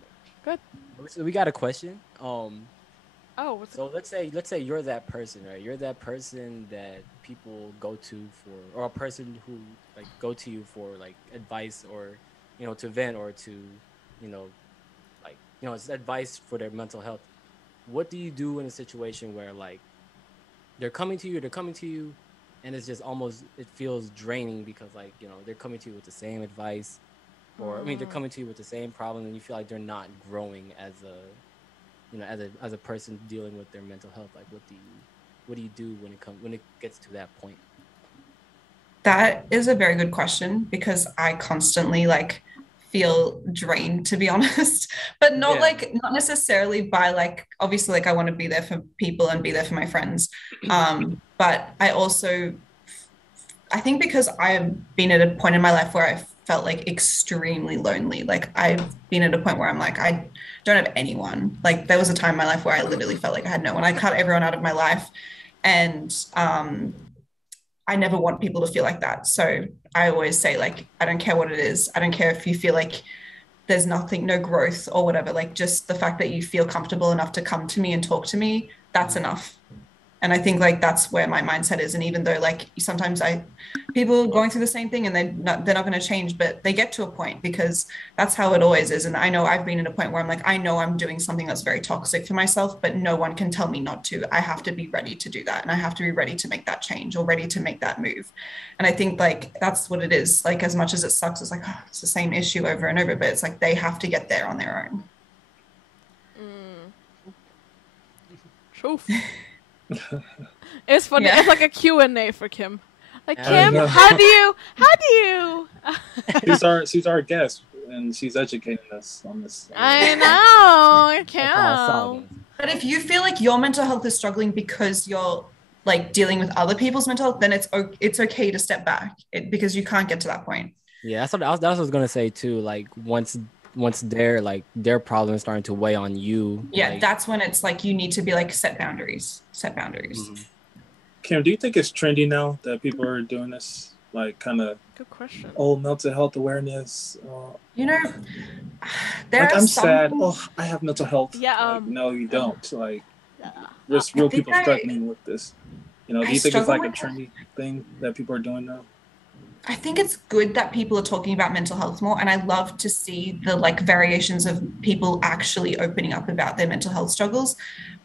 So we got a question. So let's say you're that person, right? You're that person that people go to for, or a person who like go to you for like advice, or to vent, or to it's advice for their mental health. What do you do in a situation where like they're coming to you and it's just almost, it feels draining, because like they're coming to you with the same advice, or they're coming to you with the same problem, and you feel like they're not growing as a person dealing with their mental health. Like, what do you do when it gets to that point? That is a very good question, because I constantly like feel drained, to be honest, but not Yeah. like, not necessarily by like, obviously like I want to be there for people and be there for my friends. But I think because I've been at a point in my life where I felt like extremely lonely. Like I've been at a point where I'm like, I don't have anyone. Like there was a time in my life where I literally felt like I had no one. I cut everyone out of my life. And I never want people to feel like that. So I always say, like, I don't care what it is. I don't care if you feel like there's nothing, no growth or whatever. Like just the fact that you feel comfortable enough to come to me and talk to me, that's enough. And I think like that's where my mindset is. And even though like sometimes people going through the same thing and they're not going to change, but they get to a point, because that's how it always is. And I know I've been at a point where I'm like, I know I'm doing something that's very toxic for myself, but no one can tell me not to. I have to be ready to do that. And I have to be ready to make that change or ready to make that move. And I think like, that's what it is. Like, as much as it sucks, it's like, oh, it's the same issue over and over, but it's like, they have to get there on their own. Truth. It's funny. Yeah. It's like a Q&A for Kim. Like, Yeah. Kim, how do you? She's our guest, and she's educating us on this. I know, That's all I saw, Kim. guys. But if you feel like your mental health is struggling because you're like dealing with other people's mental health, then it's okay to step back because you can't get to that point. Yeah, that's what I was gonna say too. Like once their problems starting to weigh on you. Yeah, like, that's when it's like you need to be like set boundaries. mhm. Kim, do you think it's trendy now that people are doing this? Like, kind of, Good question. mental health awareness. You know, there Like, are I'm some sad. people- Oh, I have mental health. Yeah, Like, no, you don't. Like, Yeah. there's real think people struggling with this. You know, do I you think it's struggle like a with trendy thing that people are doing now? I think it's good that people are talking about mental health more, and I love to see the like variations of people actually opening up about their mental health struggles.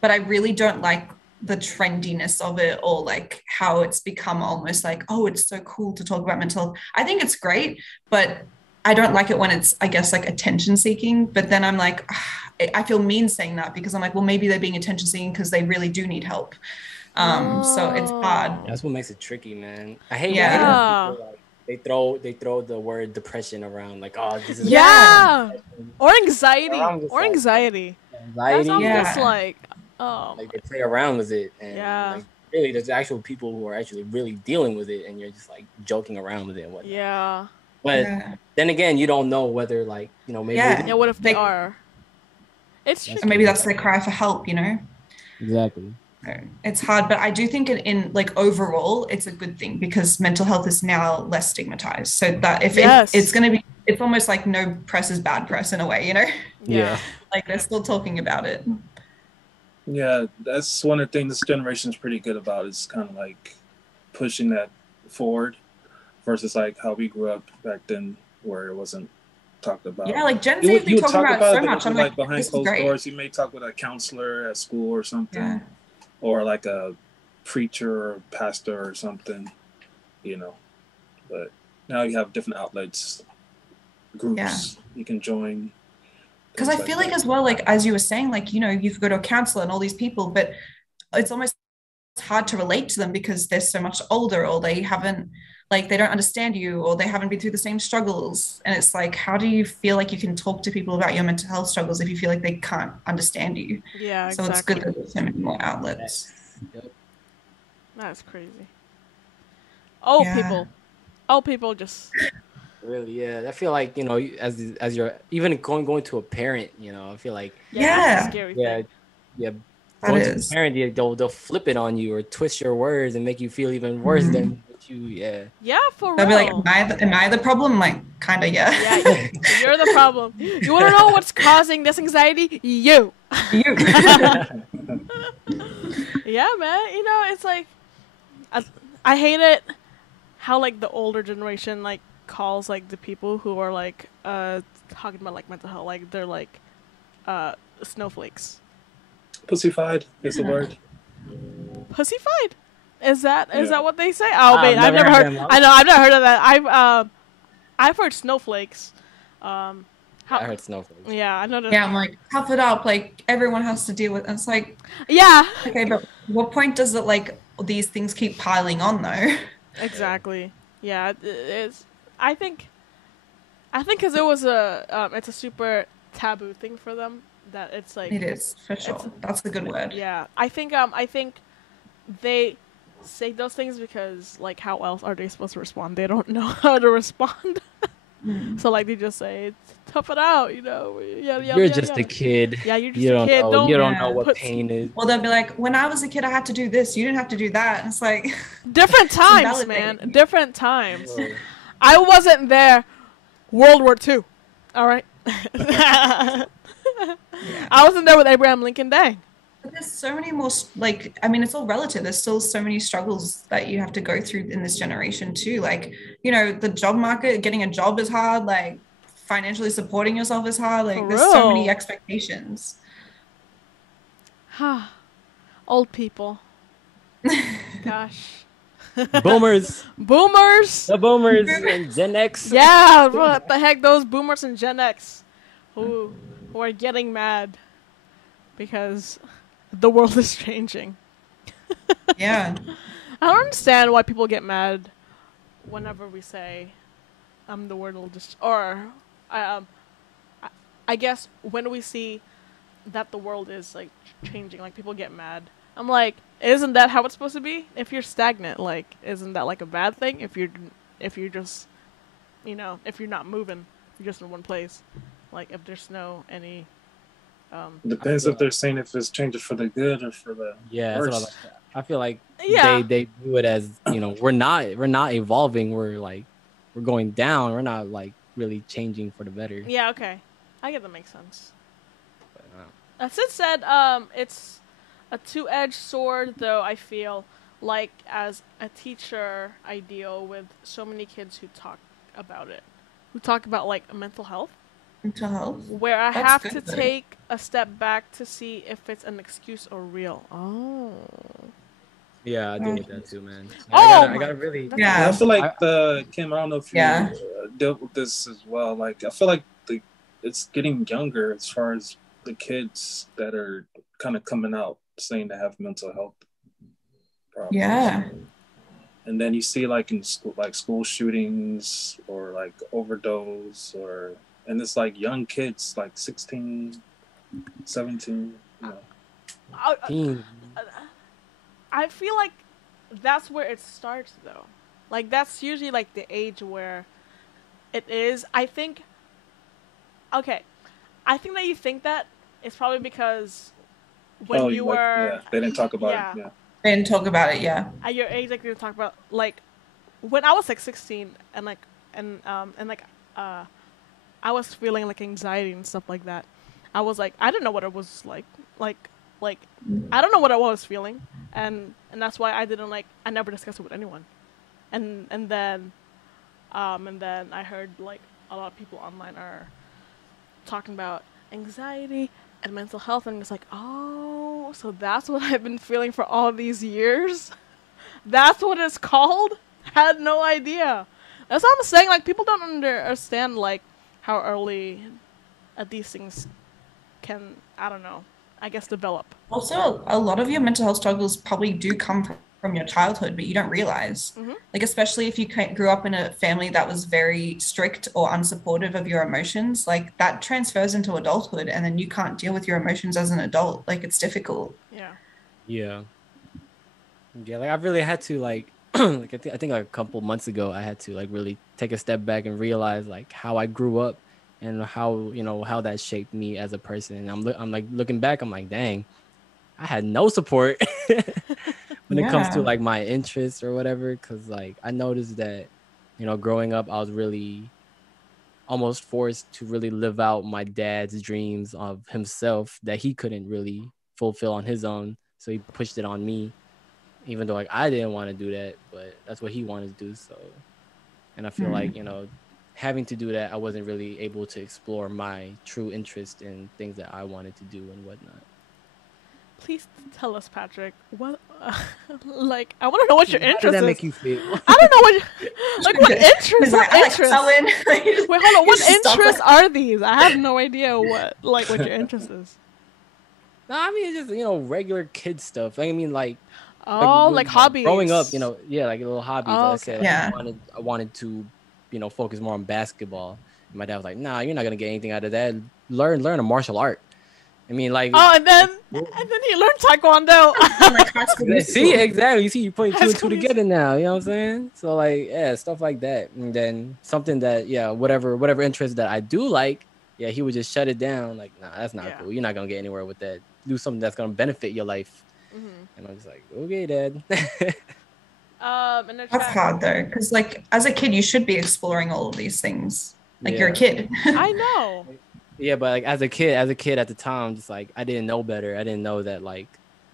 But I really don't like the trendiness of it, or like how it's become almost like, oh, it's so cool to talk about mental health. I think it's great, but I don't like it when it's, I guess, like attention seeking. But then I'm like, I feel mean saying that, because I'm like, well, maybe they're being attention seeking because they really do need help. So it's hard. That's what makes it tricky, man. I hate Yeah. when people, like, they throw the word depression around, like, oh, this is Yeah. Or anxiety. I'm just Or like- anxiety. That's anxiety. all Yeah. just like, oh. Like they play around with it, and Yeah. like, really, there's actual people who are actually really dealing with it, and you're just like joking around with it and whatnot. Yeah. But Yeah. then again, you don't know whether, like, you know, maybe Yeah. Yeah, what if they They- are? It's That's tricky. And maybe that's their cry for help, you know? exactly. It's hard, but I do think in like overall, it's a good thing, because mental health is now less stigmatized. So that if Yes. it's going to be, it's almost like no press is bad press in a way, you know? Yeah. Like they're still talking about it. Yeah, that's one of the things this generation is pretty good about, is kind of like pushing that forward versus like how we grew up back then, where it wasn't talked about. Yeah, like Gen You Z would, has you been would talking talk about it so it, but much. I'm like like, behind this is closed great. doors. You may talk with a counselor at school or something, Yeah. or like a preacher or pastor or something, you know. But now you have different outlets, groups Yeah. you can join. Because I things feel like that. as well, like as you were saying, like, you know, you could go to a counselor and all these people, but it's almost hard to relate to them because they're so much older, or they haven't, like, they don't understand you, or they haven't been through the same struggles. And it's like, how do you feel like you can talk to people about your mental health struggles if you feel like they can't understand you? Yeah, So it's exactly. good that there's so many more outlets. Yep. That's crazy. Old Yeah. people just Really, yeah. I feel like, you know, as you're even going to a parent, you know, I feel like that's Yeah. a scary yeah, thing. yeah. That Going to is. a parent, they'll flip it on you or twist your words and make you feel even worse than what you. Yeah. Yeah, for They'll be like, real. am I the problem? Like, kind of, yeah. Yeah, you're the problem. You want to know what's causing this anxiety? You. You. Yeah, man. You know, it's like, I hate it how like the older generation like calls like the people who are like talking about like mental health, like they're like snowflakes. Pussyfied is the word. Pussyfied. Is that Yeah. what they say? Oh, wait, I've never heard. them. I know, I've never heard of that. I've heard snowflakes. I heard snowflakes. Yeah, I know that. Yeah, I'm like, tough it up. Like, everyone has to deal with it. It's like, Yeah, okay, but what point does it, like, these things keep piling on, though? exactly. Yeah, it's. I think I think because it was it's a super taboo thing for them that it's like It is for sure. That's a good word. yeah. I think they say those things because like how else are they supposed to respond? They don't know how to respond. So like they just say, "Tough it out," you know. Yeah, You're just a kid. Yeah, you're just You a don't kid. know. You don't know Yeah. what put- pain is. Well, they'll be like, when I was a kid, I had to do this. You didn't have to do that. And it's like, Different times, man. invalidating. Different times. I wasn't there. World War II. All right. yeah. I wasn't there with Abraham Lincoln. Dang. But there's so many more, like, I mean, it's all relative. There's still so many struggles that you have to go through in this generation, too. Like, you know, the job market, getting a job is hard. Like, financially supporting yourself is hard. Like, For there's so real. many expectations. Old people. Gosh. Boomers. Boomers. The boomers and Gen X. Yeah, what the heck? Those boomers and Gen X who are getting mad because the world is changing. Yeah. I don't understand why people get mad whenever we say the word will just I guess when we see that the world is like changing, like people get mad. I'm like, isn't that how it's supposed to be? If you're stagnant, like, isn't that like a bad thing? If you're just, you know, if you're not moving, you're just in one place. Like if there's no any. Depends if they're saying if it's changing for the good or for the Yeah, that's what worse. I feel like Yeah. they view it as, you know, we're not evolving. We're going down. We're not like really changing for the better. Yeah. Okay. I get that makes sense. But, Sid said, it's a two-edged sword, though. I feel like as a teacher, I deal with so many kids who talk about it, who talk about like mental health, Mental health. where I That's have good, to though. take a step back to see if it's an excuse or real. Oh. yeah, I deal with that too, man. Oh I gotta really. That's Yeah. I feel like Kim, I don't know if you Yeah. dealt with this as well. Like, I feel like it's getting younger as far as the kids that are kind of coming out saying they have mental health problems. Yeah. And then you see like in school shootings or like overdose and it's like young kids like 16, 17, you know. Teen. I feel like that's where it starts, though. Like that's usually like the age where it is. I think. Okay, I think that you think that it's probably because when you were they didn't talk about yeah. it. Yeah. They didn't talk about it. Yeah. at your age, like we were talking about, like when I was like 16 and I was feeling like anxiety and stuff like that. I was like, I didn't know what it was like I don't know what I was feeling, and that's why I didn't I never discussed it with anyone, and then I heard like a lot of people online are talking about anxiety and mental health, and it's like, oh, so that's what I've been feeling for all these years. That's what it's called. Had no idea. That's what I'm saying. Like people don't understand like how early these things can, I don't know, I guess develop. Also, a lot of your mental health struggles probably do come from your childhood, but you don't realize. Mhm. Like, especially if you grew up in a family that was very strict or unsupportive of your emotions, like that transfers into adulthood, and then you can't deal with your emotions as an adult. Like, it's difficult. Yeah. Yeah. Yeah, like I really had to like like I think like a couple months ago I had to like really take a step back and realize like how I grew up and how, you know, how that shaped me as a person. And I'm like looking back, I'm like, dang, I had no support when it comes to Yeah. like my interests or whatever, cuz like I noticed that, you know, growing up I was really almost forced to really live out my dad's dreams of himself that he couldn't really fulfill on his own, so he pushed it on me, even though like I didn't want to do that, but that's what he wanted to do. So, and I feel like, you know, having to do that, I wasn't really able to explore my true interest in things that I wanted to do and whatnot. Please tell us, Patrick. What? Like, I want to know what your How did interest that is. make you feel? I don't know what. Like, what interest? He's like, What I like interest? selling. Wait, hold on. What Just stop interests it. are these? I have no idea what your interest is. No, I mean, it's just, you know, regular kid stuff. I mean, like, Oh, when- like hobbies. growing up, you know, yeah, like little hobbies. Oh, Like I said, okay. Yeah. I wanted to, you know, focus more on basketball, My dad was like, nah, you're not gonna get anything out of that. Learn a martial art. I mean, like, Oh, and then he learned Taekwondo. Like High School Musical. see, exactly. You see, you put two High and two School together now. You know what I'm saying? So, like, yeah, stuff like that. And then something that, yeah, whatever interest that I do like, yeah, he would just shut it down. Like, nah, that's not Yeah. cool. You're not gonna get anywhere with that. Do something that's gonna benefit your life. And I'm just like, okay, Dad. In the That's chat, hard though, because like as a kid, you should be exploring all of these things. Like you're a Yeah. kid. I know. Yeah, but like as a kid at the time, just like I didn't know better. I didn't know that like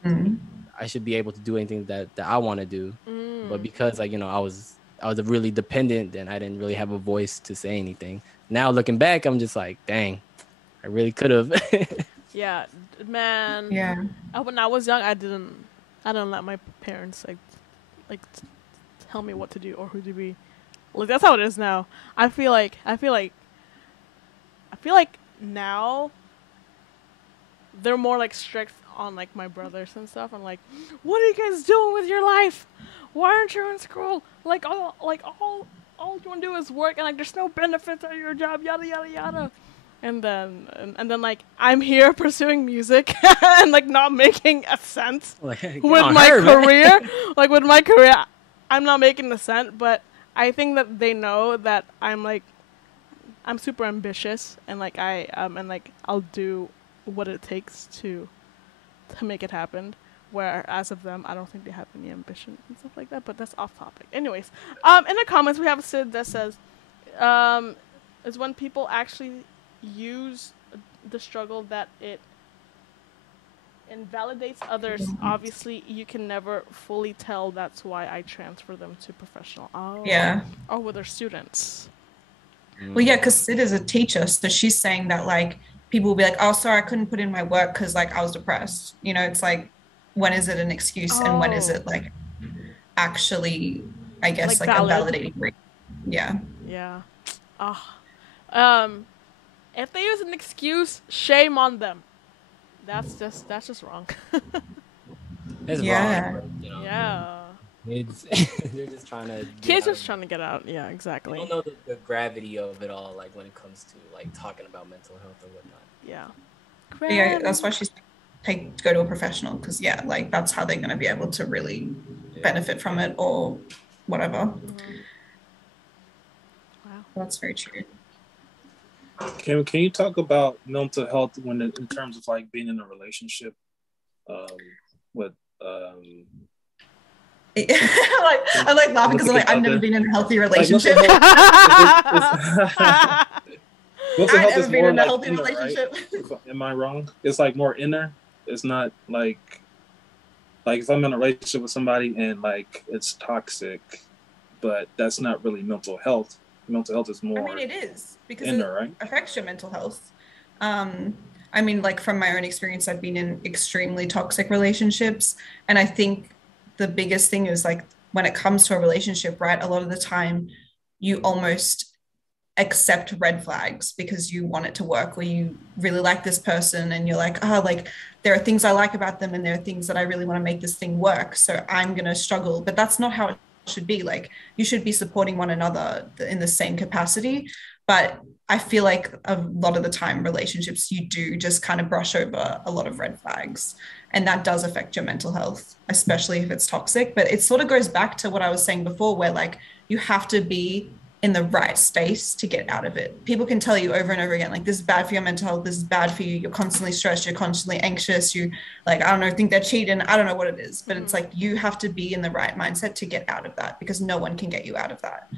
Mm. I should be able to do anything that I want to do. Mm. But because like, you know, I was really dependent, and I didn't really have a voice to say anything. Now looking back, I'm just like, dang, I really could have. Yeah, man. Yeah. When I was young, I didn't let my parents tell me what to do or who to be. Like that's how it is now. I feel like now they're more like strict on like my brothers and stuff. I'm like, what are you guys doing with your life? Why aren't you in school? All you want to do is work, and like there's no benefits at your job, yada yada yada. And then like I'm here pursuing music and like not making a cent Like, come with on, my hurry, man. career. Like with my career, I'm not making a cent, but I think that they know that I'm super ambitious, and like I'll do what it takes to make it happen. Whereas of them, I don't think they have any ambition and stuff like that. But that's off topic. Anyways, in the comments we have Sid that says, is when people actually use the struggle that it invalidates others. Obviously, you can never fully tell. That's why I transfer them to professional. Oh, Yeah. or with their students. Well, yeah, because Sid is a teacher, so she's saying that like people will be like, "Oh, sorry, I couldn't put in my work because like I was depressed." You know, it's like, when is it an excuse and when is it like actually, I guess, like a valid. validating reason? Yeah. Yeah. If they use an excuse, shame on them. That's just wrong. It's Yeah. wrong. But, you know, Yeah. It's, they're just trying to. Kids just trying to get out. Yeah, exactly. They don't know the gravity of it all, like when it comes to like talking about mental health and whatnot. Yeah. Yeah, that's why she's go to a professional, because yeah, like that's how they're going to be able to really benefit from it or whatever. Wow. That's very true. Can you talk about mental health when in terms of like being in a relationship with I like laughing because I'm like, I've never been in a healthy relationship. mental I've health never is been more in a like healthy inner, relationship. right? Am I wrong? It's like more inner. It's not like if I'm in a relationship with somebody and like it's toxic, but that's not really mental health. Mental health is more. I mean, it is because inner, it right? affects your mental health. I mean, like from my own experience, I've been in extremely toxic relationships, and I think the biggest thing is like when it comes to a relationship, right? A lot of the time, you almost accept red flags because you want it to work, or you really like this person, and you're like, oh, like there are things I like about them, and there are things that I really want to make this thing work. So I'm gonna struggle, but that's not how it should be. Like you should be supporting one another in the same capacity. But I feel like a lot of the time relationships, you do just kind of brush over a lot of red flags, and that does affect your mental health, especially if it's toxic. But it sort of goes back to what I was saying before, where like you have to be in the right space to get out of it. People can tell you over and over again, like, this is bad for your mental health, this is bad for you, you're constantly stressed, you're constantly anxious, you like, I don't know, think they're cheating, I don't know what it is, but it's like you have to be in the right mindset to get out of that, because no one can get you out of that.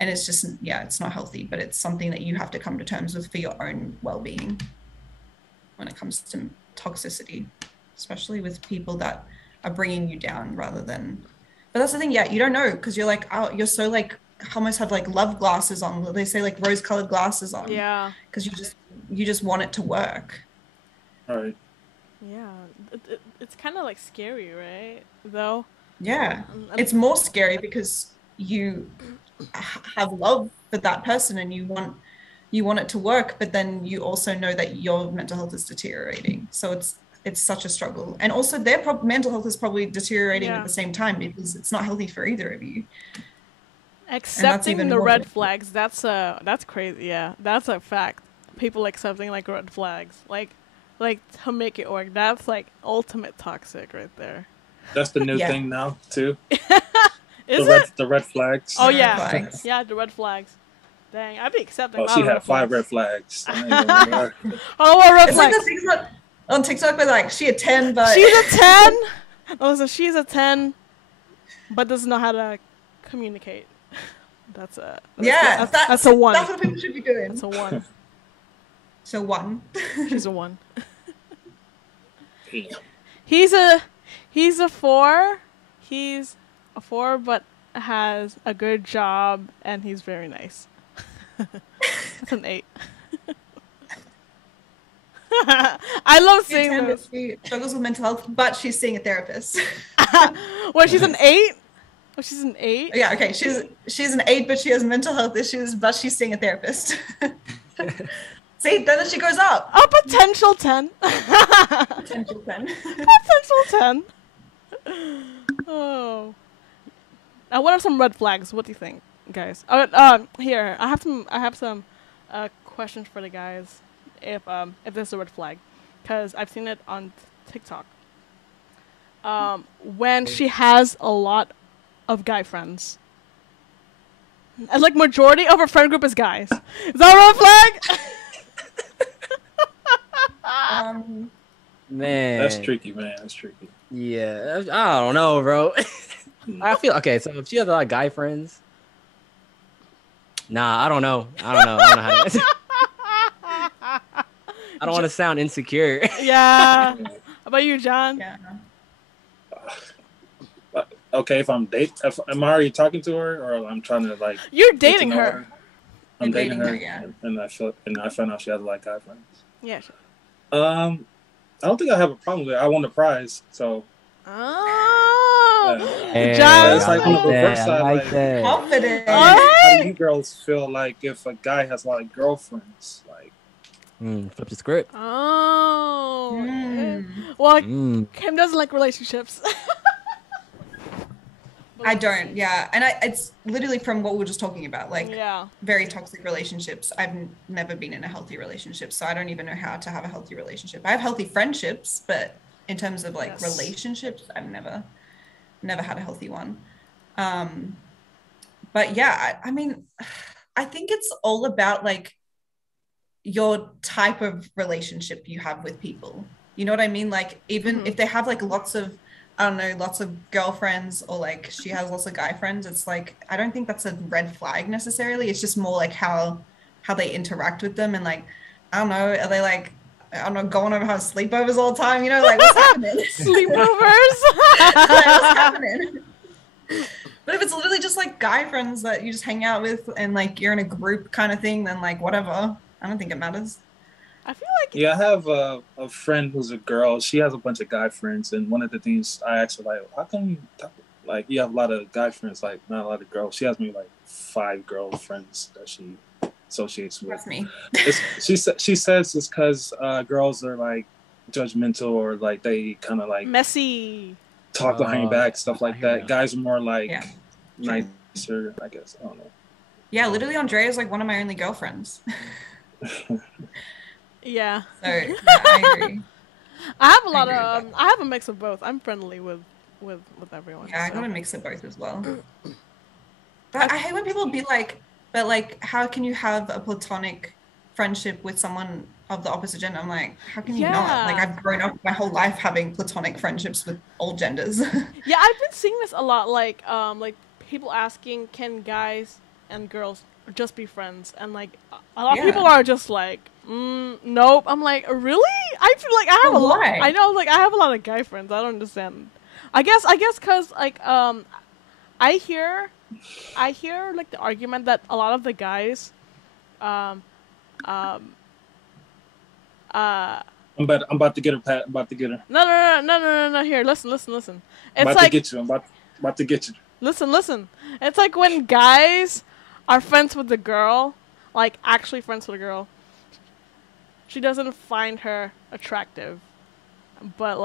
And it's just, yeah, it's not healthy, but it's something that you have to come to terms with for your own well-being when it comes to toxicity, especially with people that are bringing you down rather than, but that's the thing, yeah, you don't know, because you're like, oh, you're so like, almost have like love glasses on. They say like rose-colored glasses on. Yeah. Because you just want it to work. All right. Yeah. It's kind of like scary, right? Though. Yeah. It's more scary because you have love for that person and you want it to work, but then you also know that your mental health is deteriorating. So it's such a struggle. And also their mental health is probably deteriorating at the same time, because it's not healthy for either of you. Accepting even the more red difficult. flags, that's crazy. Yeah, that's a fact. People accepting like red flags, like to make it work. That's like ultimate toxic right there. That's the new Yeah. thing now too. Is it? The red flags. Oh The red yeah, flags. yeah, the red flags. Dang, I'd be accepting Oh, a lot she of had red 5 flags. red flags. I ain't gonna lie. Oh, what red It's like flags? the things on TikTok where like she a 10, but She's a 10. Oh, so she's a 10, but doesn't know how to communicate. That's yeah, that's a 1. That's what people should be doing. That's a 1. So 1. She's a 1. Damn. He's a 4. He's a 4, but has a good job and he's very nice. That's an 8. I love She's a seeing 10, but this. she struggles with mental health, but she's seeing a therapist. What? She's an 8. Oh, she's an 8. Yeah, okay. She's an 8, but she has mental health issues, but she's seeing a therapist. See, then she goes up. A potential 10. Potential 10. Potential 10. Oh. Now, what are some red flags? What do you think, guys? Here, I have some questions for the guys. If there's a red flag, because I've seen it on TikTok. When she has a lot of guy friends, and like majority of her friend group is guys, is that a red flag? Man, That's tricky, man. That's tricky. Yeah, I don't know, bro. I feel okay. So if she has a lot of guy friends, nah, I don't know. I don't know how to. I don't want to sound insecure. Yeah. How about you, John? Yeah. Okay, if am I already talking to her, or I'm trying to like You're get to dating know her. I'm You're dating her, dating her, yeah. and I found out she has a lot of guy friends. Yeah. Sure. I don't think I have a problem with it. I won the prize, so Oh. Hey, John. It's like on the reverse side, like- Confident. how do you girls feel like if a guy has a lot of girlfriends? Like, Flip the script. Oh. Mm. Well, Mm. Kim doesn't like relationships. I don't, yeah. And it's literally from what we were just talking about, like Yeah. very toxic relationships. I've never been in a healthy relationship, so I don't even know how to have a healthy relationship. I have healthy friendships, but in terms of like Yes. relationships, I've never had a healthy one. But yeah, I mean, I think it's all about like your type of relationship you have with people. You know what I mean? Like even if they have like lots of, I don't know, lots of girlfriends, or like she has lots of guy friends, it's like I don't think that's a red flag necessarily. It's just more like how they interact with them, and like I don't know, are they like, I don't know, going over having sleepovers all the time? You know, like what's happening? Sleepovers. Like, what's happening? But if it's literally just like guy friends that you just hang out with and like you're in a group kind of thing, then like whatever. I don't think it matters. I feel like yeah, I have a friend who's a girl. She has a bunch of guy friends, and one of the things I asked her, like, how come like you have a lot of guy friends, like not a lot of girls? She has me like 5 girlfriends that she associates with. That's me. She says it's because girls are like judgmental, or like they kind of like messy. talk behind your back, stuff like I hear that. that. Guys are more like Yeah. nicer, I guess. I don't know. Yeah, literally Andrea is like one of my only girlfriends. Yeah. So yeah, I agree. I have a lot agree with of. I have a mix of both. I'm friendly with everyone. Yeah, I so. got a mix of both as well. But I hate when people be like, but like, how can you have a platonic friendship with someone of the opposite gender? I'm like, how can you not? Yeah. Like, I've grown up my whole life having platonic friendships with all genders. Yeah, I've been seeing this a lot. Like people asking, can guys and girls just be friends? And like a lot of Yeah. people are just like, nope. I'm like, really? I feel like I have But a lot. why? I know, like I have a lot of guy friends. I don't understand. I guess because like I hear like the argument that a lot of the guys I'm about to get her, Pat. I'm about to get her. no. Here, listen. It's About like to get you. I'm about to get you. listen. It's like when guys are friends with the girl, like actually friends with the girl. She doesn't find her attractive, but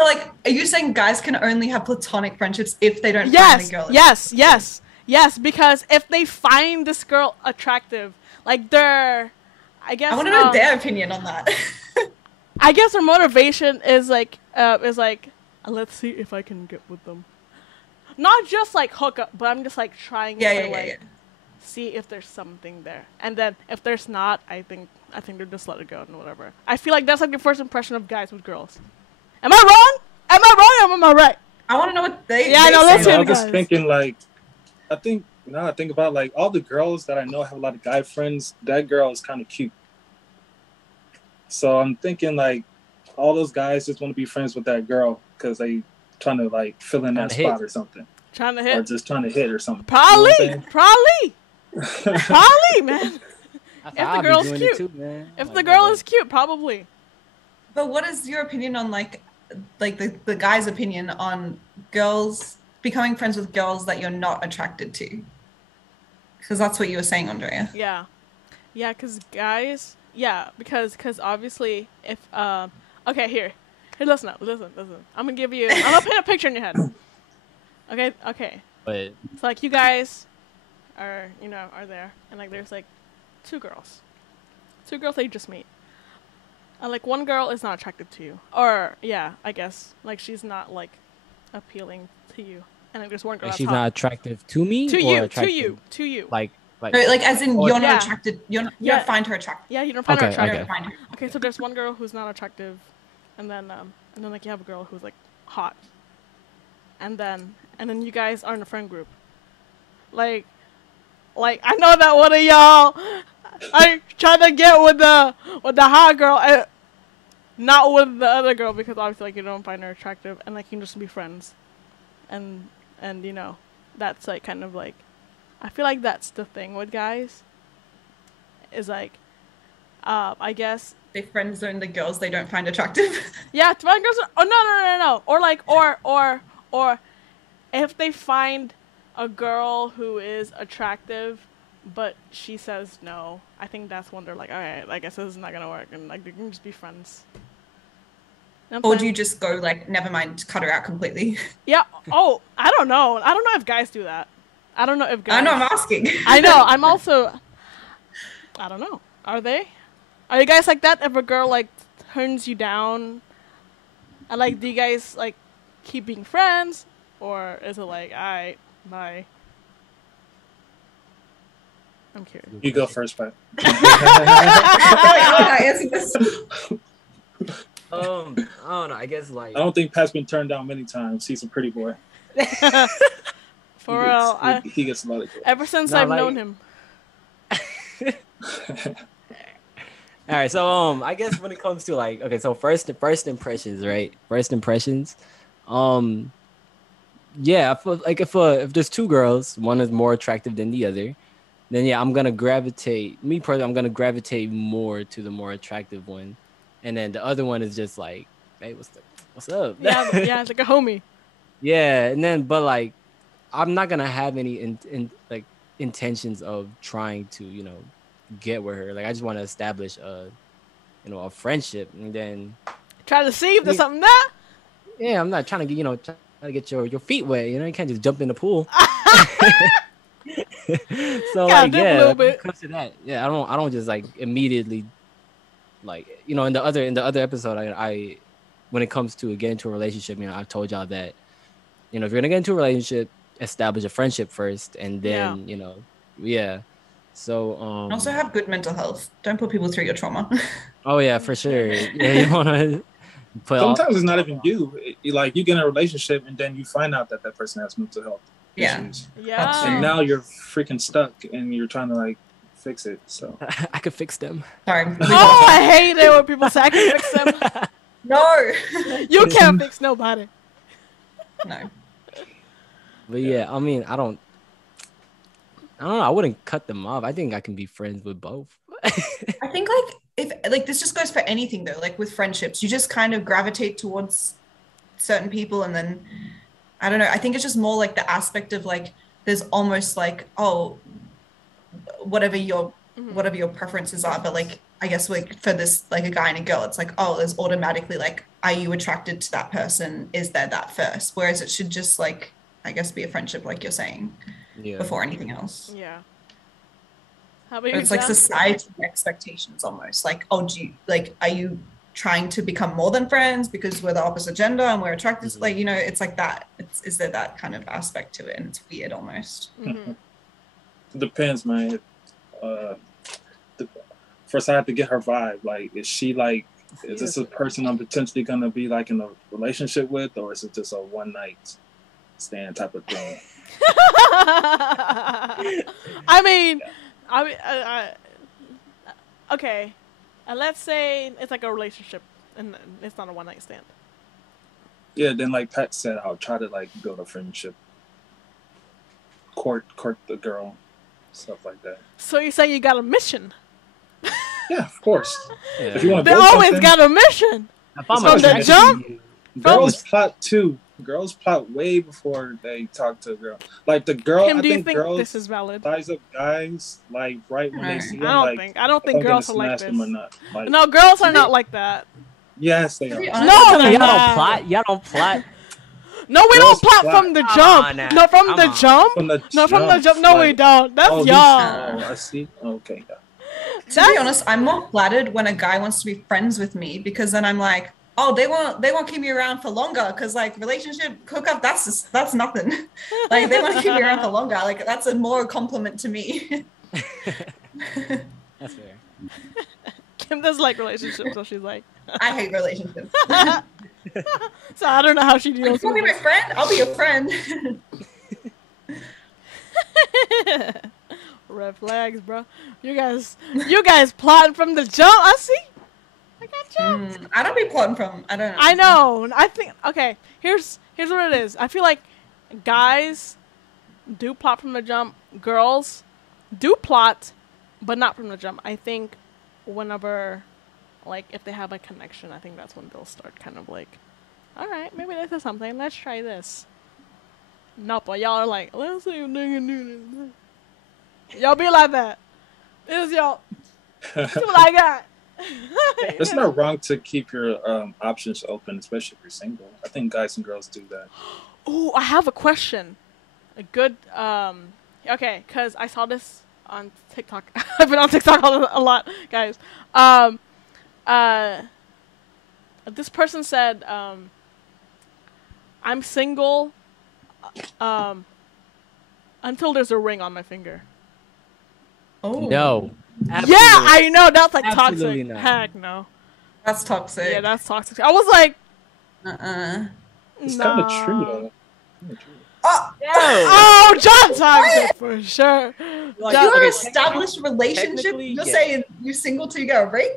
So, like, are you saying guys can only have platonic friendships if they don't find Yes, a girl? yes, because if they find this girl attractive, like I guess I want to know their opinion on that. I guess their motivation is like let's see if I can get with them. Not just like hook up, but I'm just like trying to see if there's something there. And then if there's not, I think they'll just let it go and whatever. I feel like that's like the first impression of guys with girls. Am I wrong? Am I wrong or am I right? I want to know what they. Yeah, no, let's So hear I'm just guys. thinking like, I think about like all the girls that I know have a lot of guy friends. That girl is kind of cute. So I'm thinking like, all those guys just want to be friends with that girl because they trying to like fill in that Trying to spot hit. or something, Trying to or hit. just trying to hit or something. Probably, You know what man. That's If how the I be girl's doing cute. it too, man. If Like, the girl like, is cute, probably. But what is your opinion on like the guy's opinion on girls becoming friends with girls that you're not attracted to? Because that's what you were saying, Andrea. Yeah, because guys, because obviously if okay, here, listen. I'm gonna paint a picture in your head. Okay. But It's like you guys are there, and like there's like two girls that you just meet. And like one girl is not attracted to you, or I guess like she's not like appealing to you, and like there's one girl like that's she's hot. not attractive to me, to or you, attractive, to you. like No, like as in or- you're not Yeah. attracted. You Yeah. don't find her attractive. Yeah, you don't find her Okay, attractive. You don't find her. Okay, so there's one girl who's not attractive, and then like you have a girl who's like hot, and then you guys are in a friend group. Like I know that one of y'all are trying to get with the hot girl, and not with the other girl because obviously like you don't find her attractive, and like you can just be friends, and that's like kind of like I feel like that's the thing with guys. Is like I guess They friend zone the girls they don't find attractive. yeah, to find girls. Oh no. Or like or if they find a girl who is attractive, but she says no, I think that's when they're like, all right, I guess this is not gonna work, and like they can just be friends. You know what I'm Or do saying? you just go like, never mind, cut her out completely? Yeah. Oh, I don't know. I don't know if guys do that. I don't know if guys. I know, I'm asking. I know. I'm also. I don't know. Are they? Are you guys like that? If a girl like turns you down, and like, do you guys like keep being friends, or is it like, alright, bye? I'm curious. You go first, Pat. I answer this. I don't know. I guess like I don't think Pat's been turned down many times. He's a pretty boy. For real, He gets a lot of girls. ever since No, I've like- known him. all right. So I guess when it comes to like okay, so first impressions, right? First impressions, yeah. If there's two girls, one is more attractive than the other, then yeah, I'm gonna gravitate. Me personally, I'm gonna gravitate more to the more attractive one, and then the other one is just like, hey, what's up? Yeah, yeah, it's like a homie. Yeah, and then but like, I'm not gonna have any intentions of trying to get with her. Like I just want to establish a friendship, and then Try to see if there's Yeah. something there. yeah, I'm not trying to get trying to get your feet wet. You can't just jump in the pool. So Gotta like dip a yeah, little when bit. it comes to that, yeah, I don't just like immediately like in the other episode I when it comes to getting into a relationship, I told y'all that if you're gonna get into a relationship, establish a friendship first, and then yeah. So And also have good mental health. Don't put people through your trauma. oh yeah, for sure. Yeah, you wanna put Sometimes it's not even you. Like you get in a relationship and then you find out that person has mental health Yeah. issues, Yeah. and now you're freaking stuck and you're trying to like fix it. So I could fix them. Sorry. Oh, I hate it when people say I can fix them. No. You can't fix nobody. No. But yeah, I mean, I don't know. I wouldn't cut them off. I think I can be friends with both. I think like if like this just goes for anything though, like with friendships, you just kind of gravitate towards certain people, and then I don't know. I think it's just more like the aspect of like there's almost like whatever your preferences are, but like I guess like for this like a guy and a girl, it's like there's automatically like are you attracted to that person? Is there that first? Whereas it should just like, I guess, be a friendship, like you're saying, Yeah. before anything else. Yeah. How about you? It's like John? society expectations almost. Like, oh, are you trying to become more than friends because we're the opposite gender and we're attracted? Like, you know, it's like that. Is there that kind of aspect to it? And it's weird almost. Mhm. Depends, man. First, I have to get her vibe. Like, is she like, is this a person I'm potentially gonna be like in a relationship with, or is it just a one night stand type of thing? I mean, okay. Let's say it's like a relationship and it's not a one night stand. Yeah, then like Pat said, I'll try to like build a friendship, court the girl, stuff like that. So you say you got a mission? Yeah, of course. Yeah. If you want They to build always something, got a mission. If I'm From the attracted to jump? you- girls plot too. Girls plot way before they talk to a girl. Like the girl, Kim, I do you think think girls this is valid? size up guys like right when they see them. I Like, don't think I'm gonna girls are like smash them or this. not. Like, No, girls are not like that. yes, they To be are. honest, No, Y'all they're don't not. plot. Y'all don't plot. No, we Girls don't plot plot. from the Come jump. on now. No, from Come the on. jump. From the No, from the jump, jump. No, we like, don't. That's oh, y'all. Oh, I see. Okay. Yeah. To be honest, I'm more flattered when a guy wants to be friends with me because then I'm like, oh, they won't keep me around for longer because like relationship hookup, that's nothing. Like they want to keep me around for longer. Like that's a more compliment to me. That's fair. Kim does like relationships, so she's like. I hate relationships. So I don't know how she You deals want to with be my friend? I'll be your friend. it. Red flags, bro. You guys plotting from the jump. I see. I got you. I don't be plotting from. I don't know. I know. I think. Okay. Here's what it is. I feel like guys do plot from the jump. Girls do plot, but not from the jump. I think whenever, like, if they have a connection, I think that's when they'll start kind of like, all right, maybe this is something. Let's try this. No, but y'all are like, let's see if they can do this. Y'all be like that. This is y'all. This is what I got. It's not wrong to keep your options open, especially if you're single. I think guys and girls do that. Oh, I have a question. A good, okay, because I saw this on TikTok. I've been on TikTok a lot, guys. This person said, I'm single, until there's a ring on my finger. Oh, No. Yeah, Absolutely. I know, that's like Absolutely toxic. not. Heck no. that's toxic. Yeah, that's toxic. I was like, It's nah. kind of true though. Kinda true. Oh, Oh, John toxic for sure. Like, John- you're okay, established relationship. technically, You're yes. saying you single till you get a ring?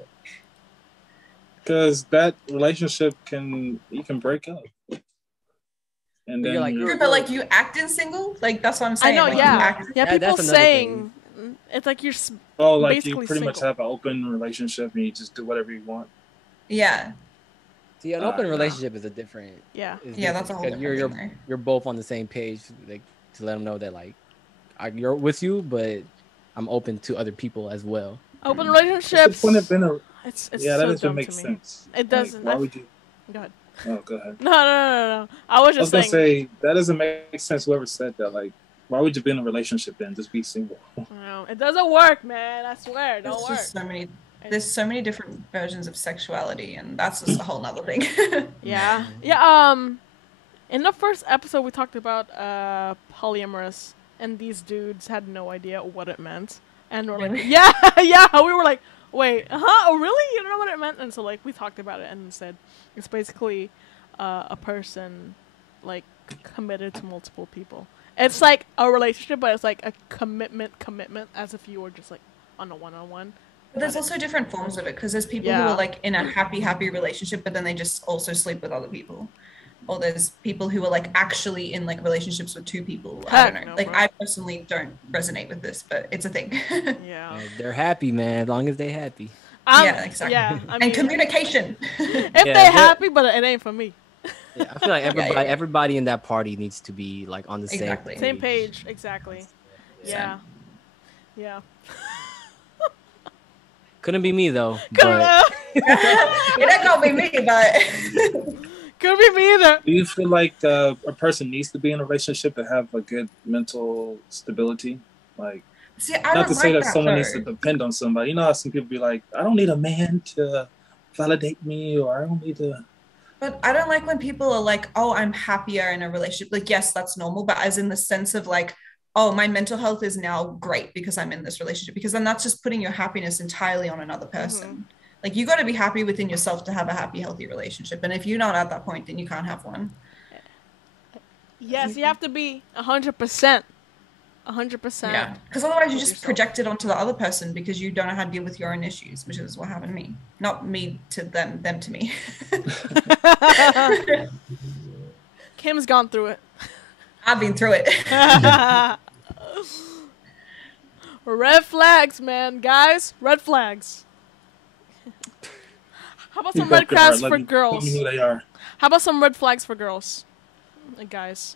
Because that relationship you can break up. And then You're like, But like you acting single, like that's what I'm I saying. know, like, you yeah. act- Yeah, That- people that's another saying, it's like you're, oh, like basically you pretty much single. have an open relationship and you just do whatever you want. yeah, See, an open no. relationship is a different. yeah. is Yeah, that's a different, whole 'cause different you're thing there. you're both on the same page, like to let them know that like you're with you, but I'm open to other people as well. Open What's relationships. the point of being a It's yeah, so that doesn't dumb make to me. sense. It doesn't. Like, why would you? Go ahead. Oh, go ahead. No. I was I was just gonna saying. say that doesn't make sense. Whoever said that, like, why would you be in a relationship then? Just be single. No, it doesn't work, man. I swear, it there's don't work. just so many. There's so many different versions of sexuality, and that's just a whole nother thing. Yeah. Yeah. In the first episode, we talked about polyamorous, and these dudes had no idea what it meant, and we're like, Really? yeah. We were like, wait, oh, really? You don't know what it meant? And so like we talked about it and said it's basically a person like committed to multiple people. It's like a relationship, but it's like a commitment, as if you were just like on a one-on-one. But there's also different forms of it because there's people who Yeah. are like in a happy relationship, but then they just also sleep with other people. Or there's people who are like actually in like relationships with two people. I Heck don't know. no, Like bro. I personally don't resonate with this, but it's a thing. Yeah. They're happy, man, as long as they happy. Yeah, exactly. Yeah, I mean, And communication. if Yeah, they that- happy, but it ain't for me. Yeah, I feel like everybody in that party needs to be like on the Exactly. Same page, exactly. Yeah. Yeah. Couldn't be me though. Could've- But It ain't gonna be me, but Could be me either. Do you feel like a person needs to be in a relationship to have a good mental stability? Like, see, I not don't to say like that someone needs though. to depend on somebody. You know how some people be like, I don't need a man to validate me, or I don't need to. But I don't like when people are like, oh, I'm happier in a relationship. Like, yes, that's normal, but as in the sense of like, oh, my mental health is now great because I'm in this relationship. Because then that's just putting your happiness entirely on another person. Like, you got to be happy within yourself to have a happy, healthy relationship. And if you're not at that point, then you can't have one. Yes, you have to be 100%. 100%. Yeah. Because otherwise you just yourself. project it onto the other person because you don't know how to deal with your own issues, which is what happened to me. Not me to them, them to me. Kim's gone through it. I've been through it. Red flags, man. Guys, red flags. How about some red flags for girls? Let me know who they are. How about some red flags for girls? Guys.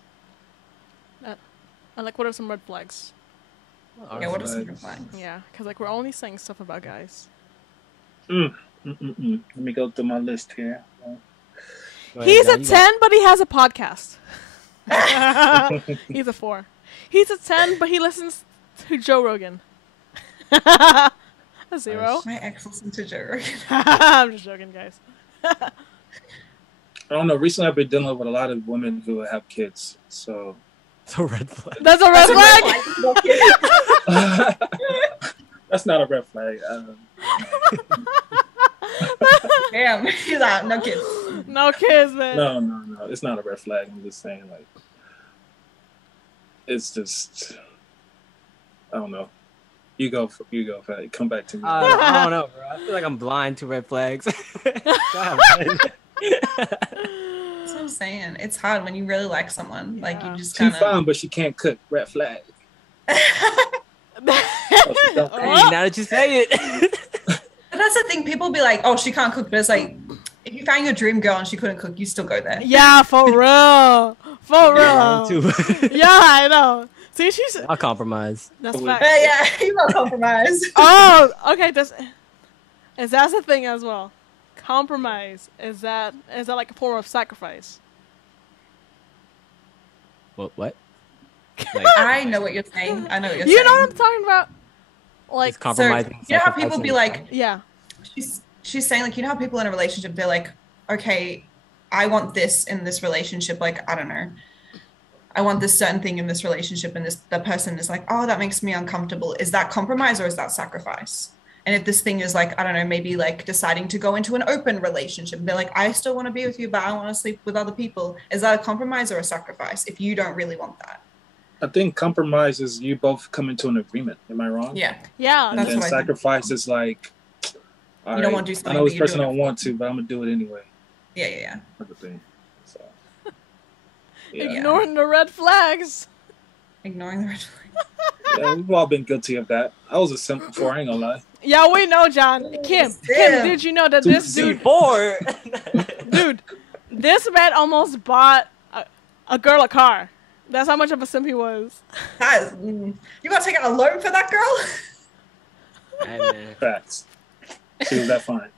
Like, what are some red flags? Yeah, what are some red flags? Yeah, because, like, we're only saying stuff about guys. Let me go through my list here. He's a 10, but he has a podcast. He's a 4. He's a 10, but he listens to Joe Rogan. A 0. My ex listened to Joe Rogan. I'm just joking, guys. I don't know. Recently, I've been dealing with a lot of women who have kids. So It's a red flag. That's a red flag? that's not a red flag. Damn, he's out. No kids. No kids, man. No. It's not a red flag. I'm just saying, like, it's just, I don't know. You go, Fatty. Come back to me. I don't know, bro. I feel like I'm blind to red flags. God, man. That's what I'm saying. It's hard when you really like someone. Like, you just She's kind fine, but she can't cook. Red flag. Oh. Hey, now that you say it. But that's the thing. People be like, oh, she can't cook. But it's like, if you found your dream girl and she couldn't cook, you still go there. Yeah, for real. For real. Too. Yeah, I know. See, she's... I'll compromise. That's But fact. Yeah, you got compromise. Oh, okay. That's the thing as well. Compromise. Is that like a form of sacrifice? What? Like, I know what you're saying. I know what you're You saying. know what I'm talking about? Like, it's compromising. you know how people be like, yeah. she's saying, like, you know how people in a relationship, they're like, okay, I want this in this relationship. Like, I don't know. I want this certain thing in this relationship. And the person is like, oh, that makes me uncomfortable. Is that compromise or is that sacrifice? And if this thing is like, I don't know, maybe like deciding to go into an open relationship, they're like, I still want to be with you, but I want to sleep with other people. Is that a compromise or a sacrifice if you don't really want that? I think compromise is you both come into an agreement. Am I wrong? Yeah. Yeah. And That's then what I think. sacrifice is like, You don't want to do I something, know but this you're person doing don't it. want to, but I'm gonna do it anyway. Yeah. Type of thing. So, yeah. Ignoring the red flags. Ignoring the red flag. Yeah, we've all been guilty of that. I was a simp before. I ain't gonna lie. Yeah, we know, John. Kim, did you know that this dude, dude, this man almost bought a girl a car. That's how much of a simp he was. You got to take out a loan for that girl? Hey, man. Facts. She was that fine.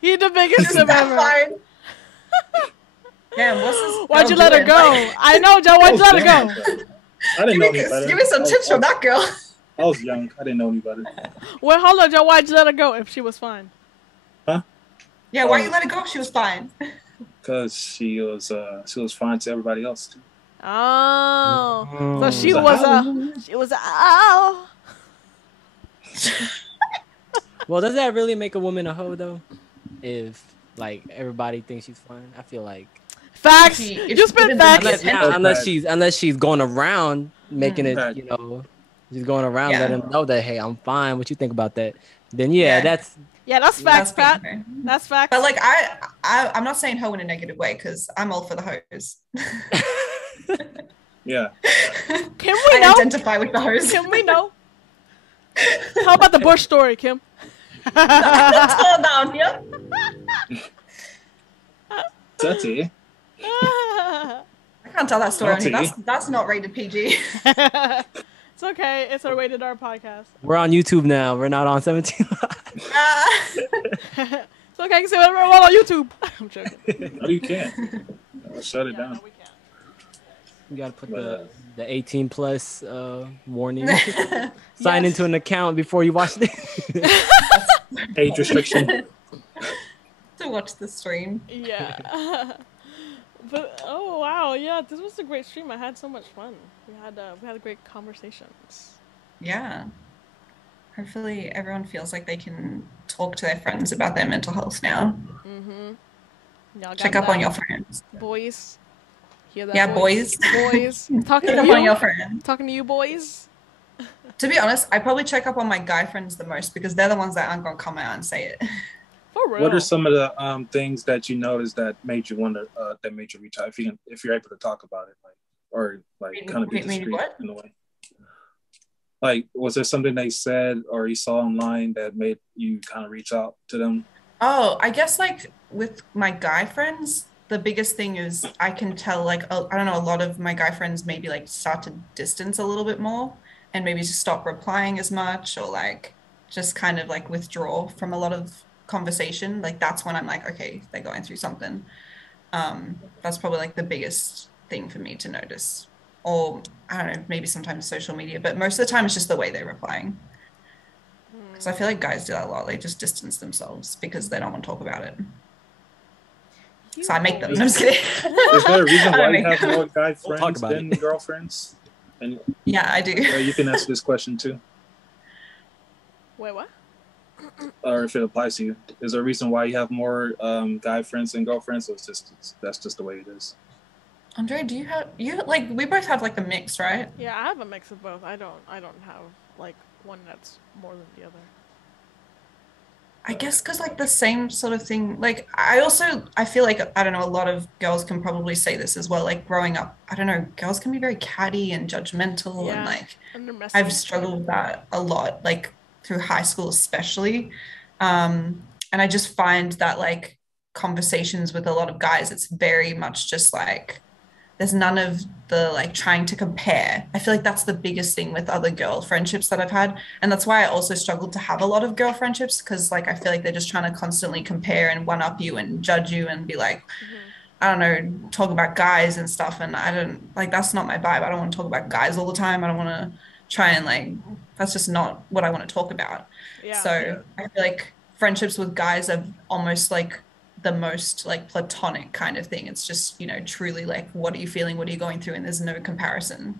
He the biggest Is simp that ever. fine? Damn, what's this? Why'd you girl let her doing? go? Like, I know, John. Why'd you let her go? I didn't know any give better. me some tips from that girl. I was young. I didn't know any better. Well, hold on, John. Why'd you let her go if she was fine? Yeah, why you let her go? She was fine. Because she was fine to everybody else too. Oh, so she So was how- oh. Well, does that really make a woman a hoe though? If like everybody thinks she's fine, I feel like Facts. If You she spit didn't facts. think unless she's going around making it, Right. you know, she's going around Yeah. letting them know that, hey, I'm fine. What you think about that? Then yeah, Yeah. that's Yeah, that's facts, That's Pat. fair. That's facts. But like I'm not saying hoe in a negative way because I'm all for the hoes. Yeah. Can we I know? identify with the hoes. Can we know? How about the Bush story, Kim? Slow down here. That's it. I can't tell that story on here. Naughty. That's not rated PG. It's okay. It's a rated R podcast. we're on YouTube now. We're not on 17. Ah. It's okay, I can say whatever I want on YouTube. I'm joking. No, you can't. Shut it Yeah, down. no, we can't. You gotta put But, the 18 plus warning. Sign into an account before you watch it. age restriction. To watch the stream. Yeah. But oh wow, yeah, this was a great stream. I had so much fun. We had great conversations. Yeah. Hopefully everyone feels like they can talk to their friends about their mental health now. Y'all got Check up on that, your friends. boys. Hear that? Yeah, boys. Boys, talking Check to up on your you. friends. Talking to you, boys. To be honest, I probably check up on my guy friends the most because they're the ones that aren't gonna come out and say it. For real. What are some of the things that you noticed that made you wonder, that made you reach out? If you're able to talk about it, or kind of be discreet in a way. Like, was there something they said or you saw online that made you kind of reach out to them? Oh, I guess like with my guy friends, the biggest thing is I can tell like I don't know, a lot of my guy friends maybe like start to distance a little bit more and maybe just stop replying as much or like just kind of like withdraw from a lot of conversation. Like that's when I'm like, okay, they're going through something. That's probably like the biggest thing for me to notice. Or I don't know, maybe sometimes social media, but most of the time it's just the way they're replying. Because I feel like guys do that a lot. They just distance themselves because they don't want to talk about it. So I make them. I'm just kidding. Is there a reason why you have more guy We'll talk friends about than it. girlfriends? And Yeah, I do. you can answer this question too, Wait, what? or if it applies to you. Is there a reason why you have more guy friends than girlfriends, or that's just the way it is? Andre, do you like we both have like the mix, right? Yeah, I have a mix of both. I don't have like one that's more than the other. I guess because like the same sort of thing. Like I feel like I don't know, a lot of girls can probably say this as well. Like growing up, I don't know, girls can be very catty and judgmental Yeah. and like And they're messy. I've struggled with that a lot, like through high school especially. And I just find that like conversations with a lot of guys, it's very much just like there's none of the like trying to compare. I feel like that's the biggest thing with other girl friendships that I've had. And that's why I also struggled to have a lot of girl friendships because like I feel like they're just trying to constantly compare and one up you and judge you and be like, I don't know, talk about guys and stuff. And I don't like that's not my vibe. I don't want to talk about guys all the time. I don't want to try and like that's just not what I want to talk about. Yeah. So I feel like friendships with guys are almost like the most like platonic kind of thing. It's just, you know, truly like, what are you feeling? What are you going through? And there's no comparison.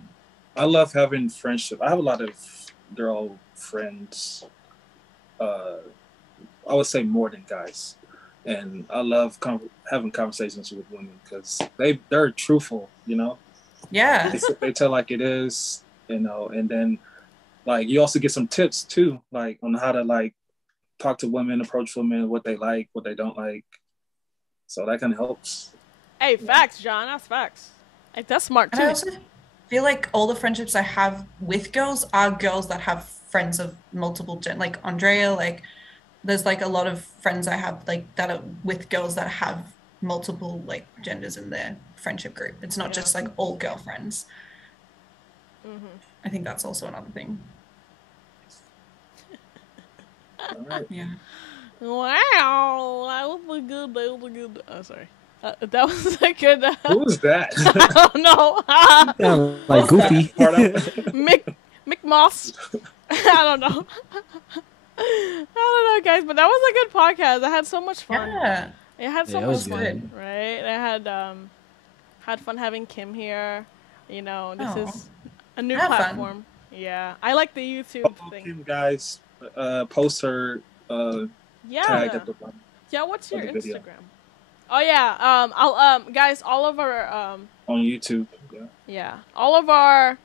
I love having friendship. I have a lot of girl friends. I would say more than guys, and I love having conversations with women because they're truthful. You know, Yeah. they tell like it is. You know, and then like you also get some tips too, like on how to like talk to women, approach women, what they like, what they don't like. So that kind of helps. Hey, facts, John. That's facts. Like that's smart And I too. also feel like all the friendships I have with girls are girls that have friends of multiple like Andrea, like there's like a lot of friends I have like that are with girls that have multiple like genders in their friendship group. It's not just like all girlfriends. I think that's also another thing. All right. Yeah. Wow, that was a good. That was a good. Oh, sorry. That was a good. Who was that? I don't know. Yeah, like Goofy. Part out. Mick Moss. I don't know. I don't know, guys, but that was a good podcast. I had so much fun. Yeah. It had so Yeah, it much was fun, good. right? I had fun having Kim here. You know, this Aw. is a new Have fun. platform. Yeah, I like the YouTube thing. Kim, guys, post her tag Yeah, at the bottom. yeah. What's your of the video. Instagram? Oh yeah. I'll guys, all of our On YouTube. Yeah. yeah, all of our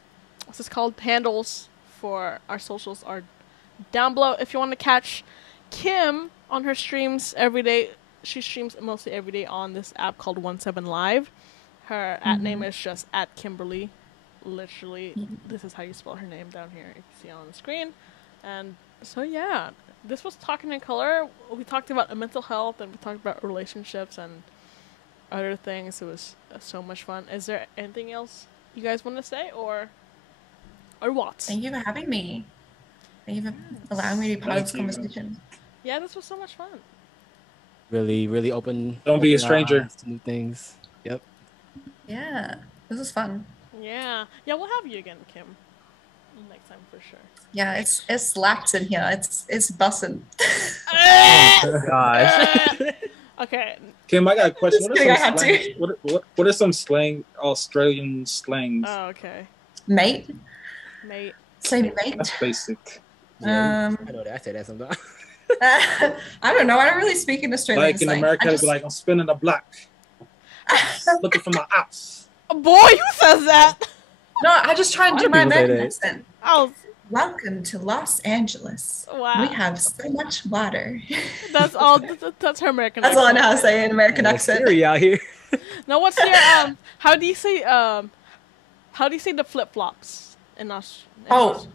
what's this called handles for our socials are down below. If you want to catch Kim on her streams every day, she streams mostly every day on this app called 17 Live. Her at name is just at Kimberly. Literally, this is how you spell her name down here. You can see it on the screen. And so yeah, this was Talking in Color. We talked about mental health and we talked about relationships and other things. It was so much fun. Is there anything else you guys want to say or what? Thank you for having me. Thank you for allowing me to be part of this Thank you. conversation. Yeah, this was so much fun. really open. Don't be a open our stranger. eyes to new things. Yep. Yeah, this is fun. Yeah. Yeah, we'll have you again, Kim. Next time for sure. Yeah, it's slaps in here. It's bussin'. Gosh. Okay. Kim, I got a question. Just What kidding, are I some had slang? What are some slang Australian slangs? Oh, okay. Mate, Mate. say mate. That's basic. Yeah, I know that. I say that sometimes. I don't know. I don't really speak in Australian Like in slang. America, I they'd be like, I'm spinning the block, looking for my ops. Boy, who says that? no, I just try and do Why my do people say American that? accent. Oh, Welcome to Los Angeles. wow. We have so much water. That's all. That's her American. That's all I know how to accent. say in American Yeah, accent. scary out here. Now, what's your How do you say the flip flops in Aus? Oh,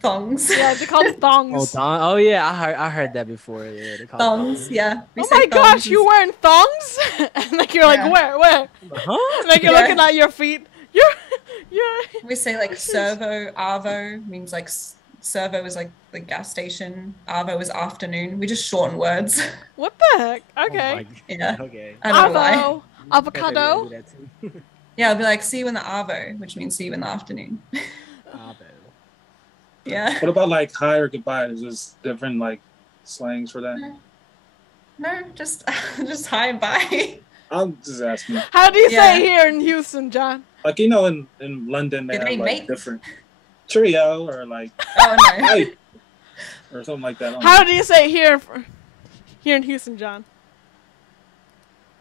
thongs. Yeah, they call them thongs. Oh, oh yeah, I heard that before. Yeah, they call it Thongs, yeah. We Oh say my gosh, thongs. you wearing thongs? And like you're Yeah. like where? Huh? Like you're Yeah. looking at your feet. You're. We say like servo, arvo means like servo is like the gas station. Arvo is afternoon. We just shorten words. What the heck? Oh Okay. my- Yeah. Okay. I don't know why. Avo, avocado. I do that too. Yeah, I'll be like, see you in the arvo, which means see you in the afternoon. Ah, bad. Yeah. What about like hi or goodbye? Is there different like slangs for that? No, just just hi and bye. I'm just asking. How do you Yeah. say here in Houston, John? Like in London they Good have day, like mate. different trio or like Oh no. hi or something like that. How do you say here in Houston, John?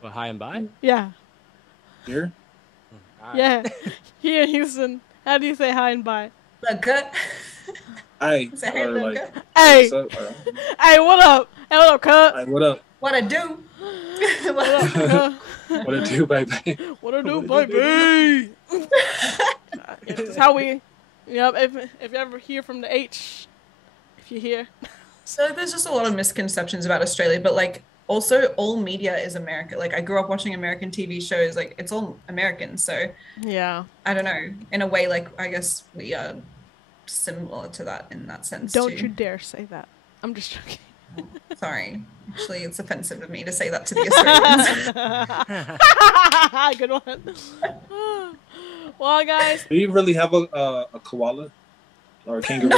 Well, hi and bye. Yeah. Here? Alright. Yeah. Here in Houston. How do you say hi and bye? Look good. Hi Say hey, or look like good. Hey. what's up? Or, Hey, what up? Hey, what up, cuz? hi, what up? What I do? What up, cuz? What it do, baby? What I do, What it do, baby? It's how we, if you ever hear from the H, if you hear. So there's just a lot of misconceptions about Australia, but like also all media is American. Like I grew up watching American TV shows, like it's all American. So Yeah. I don't know. In a way, like I guess we are similar to that in that sense. Don't too. you dare say that. I'm just joking. Sorry. Actually, it's offensive of me to say that to the Australians. Good one. Well, guys, Do you really have a koala or a kangaroo?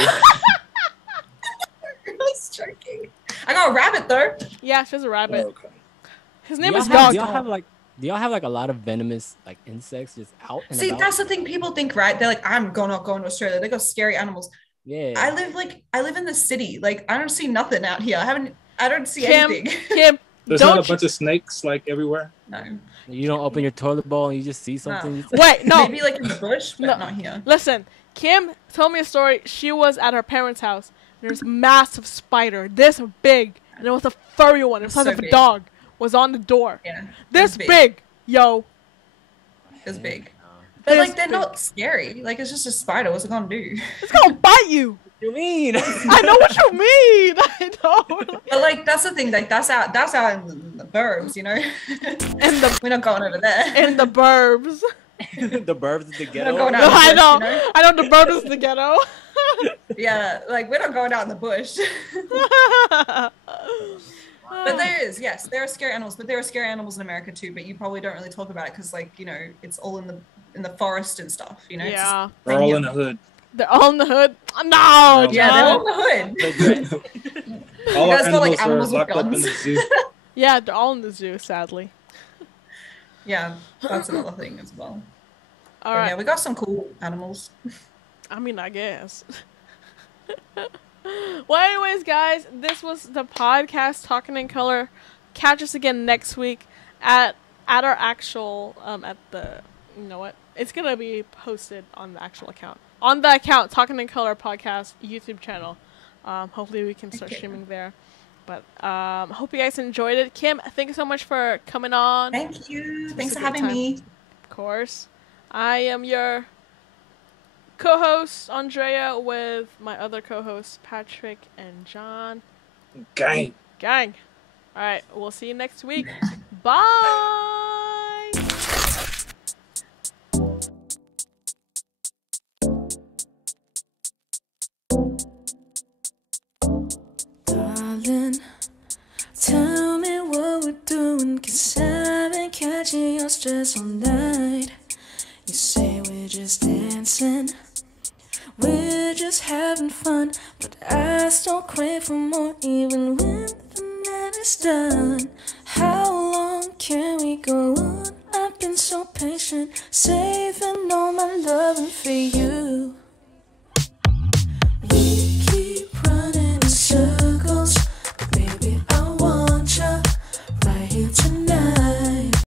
I was joking. I got a rabbit though. yeah, she's a rabbit. Oh, okay. His Do name y'all is have- Dog. Do y'all have like a lot of venomous like insects just out and See, about? that's the thing people think, right? They're like, I'm not going to Australia. They got scary animals. Yeah. I live in the city. Like I don't see nothing out here. I don't see Kim, anything. Kim, There's don't not a bunch of snakes like everywhere. No. You don't open your toilet bowl and you just see something. wait, no. Maybe like in the bush, but No. not here. Listen, Kim told me a story. She was at her parents' house. And there's a massive spider, this big, and it was a furry one. It was So like if a big. dog was on the door. Yeah. This it's big, yo. It's big. It's But like they're big. not scary. Like it's just a spider. What's it gonna do? It's gonna bite you. You mean? I know what you mean. I know. But like that's the thing. Like that's out in the burbs, you know. In the We're not going over there. in the burbs. the burbs in the We're not ghetto. going out in the I bush, know. you know? I know the burbs is the ghetto. Yeah, like we're not going out in the bush. But there are scary animals. But there are scary animals in America too. But you probably don't really talk about it because, like, you know, it's all in the forest and stuff. You know. It's just Yeah. They're all in the hood. They're all in the hood. No, yeah, they're all John. in the hood. All You our guys got, like, animals animals are with locked up in guns. the zoo. Yeah, they're all in the zoo, sadly. Yeah, that's another thing as well. All But right. yeah, we got some cool animals. I mean, I guess. Well, anyways, guys, this was the podcast Talking in Color. Catch us again next week at our actual at the, you know what? It's gonna be posted on the actual account. On the account Talking in Color podcast YouTube channel. Hopefully we can start Okay. streaming there. But hope you guys enjoyed it. Kim, thank you so much for coming on. Thank you. Thanks a for good having time. me. Of course. I am your co-host, Andrea, with my other co-hosts, Patrick and John. Gang. Gang. All right, we'll see you next week. Bye! Darling, tell me what stress all night. You say we're just dancing, we're just having fun, but I still crave for more even when the night is done. How long can we go on? I've been so patient, saving all my loving for you.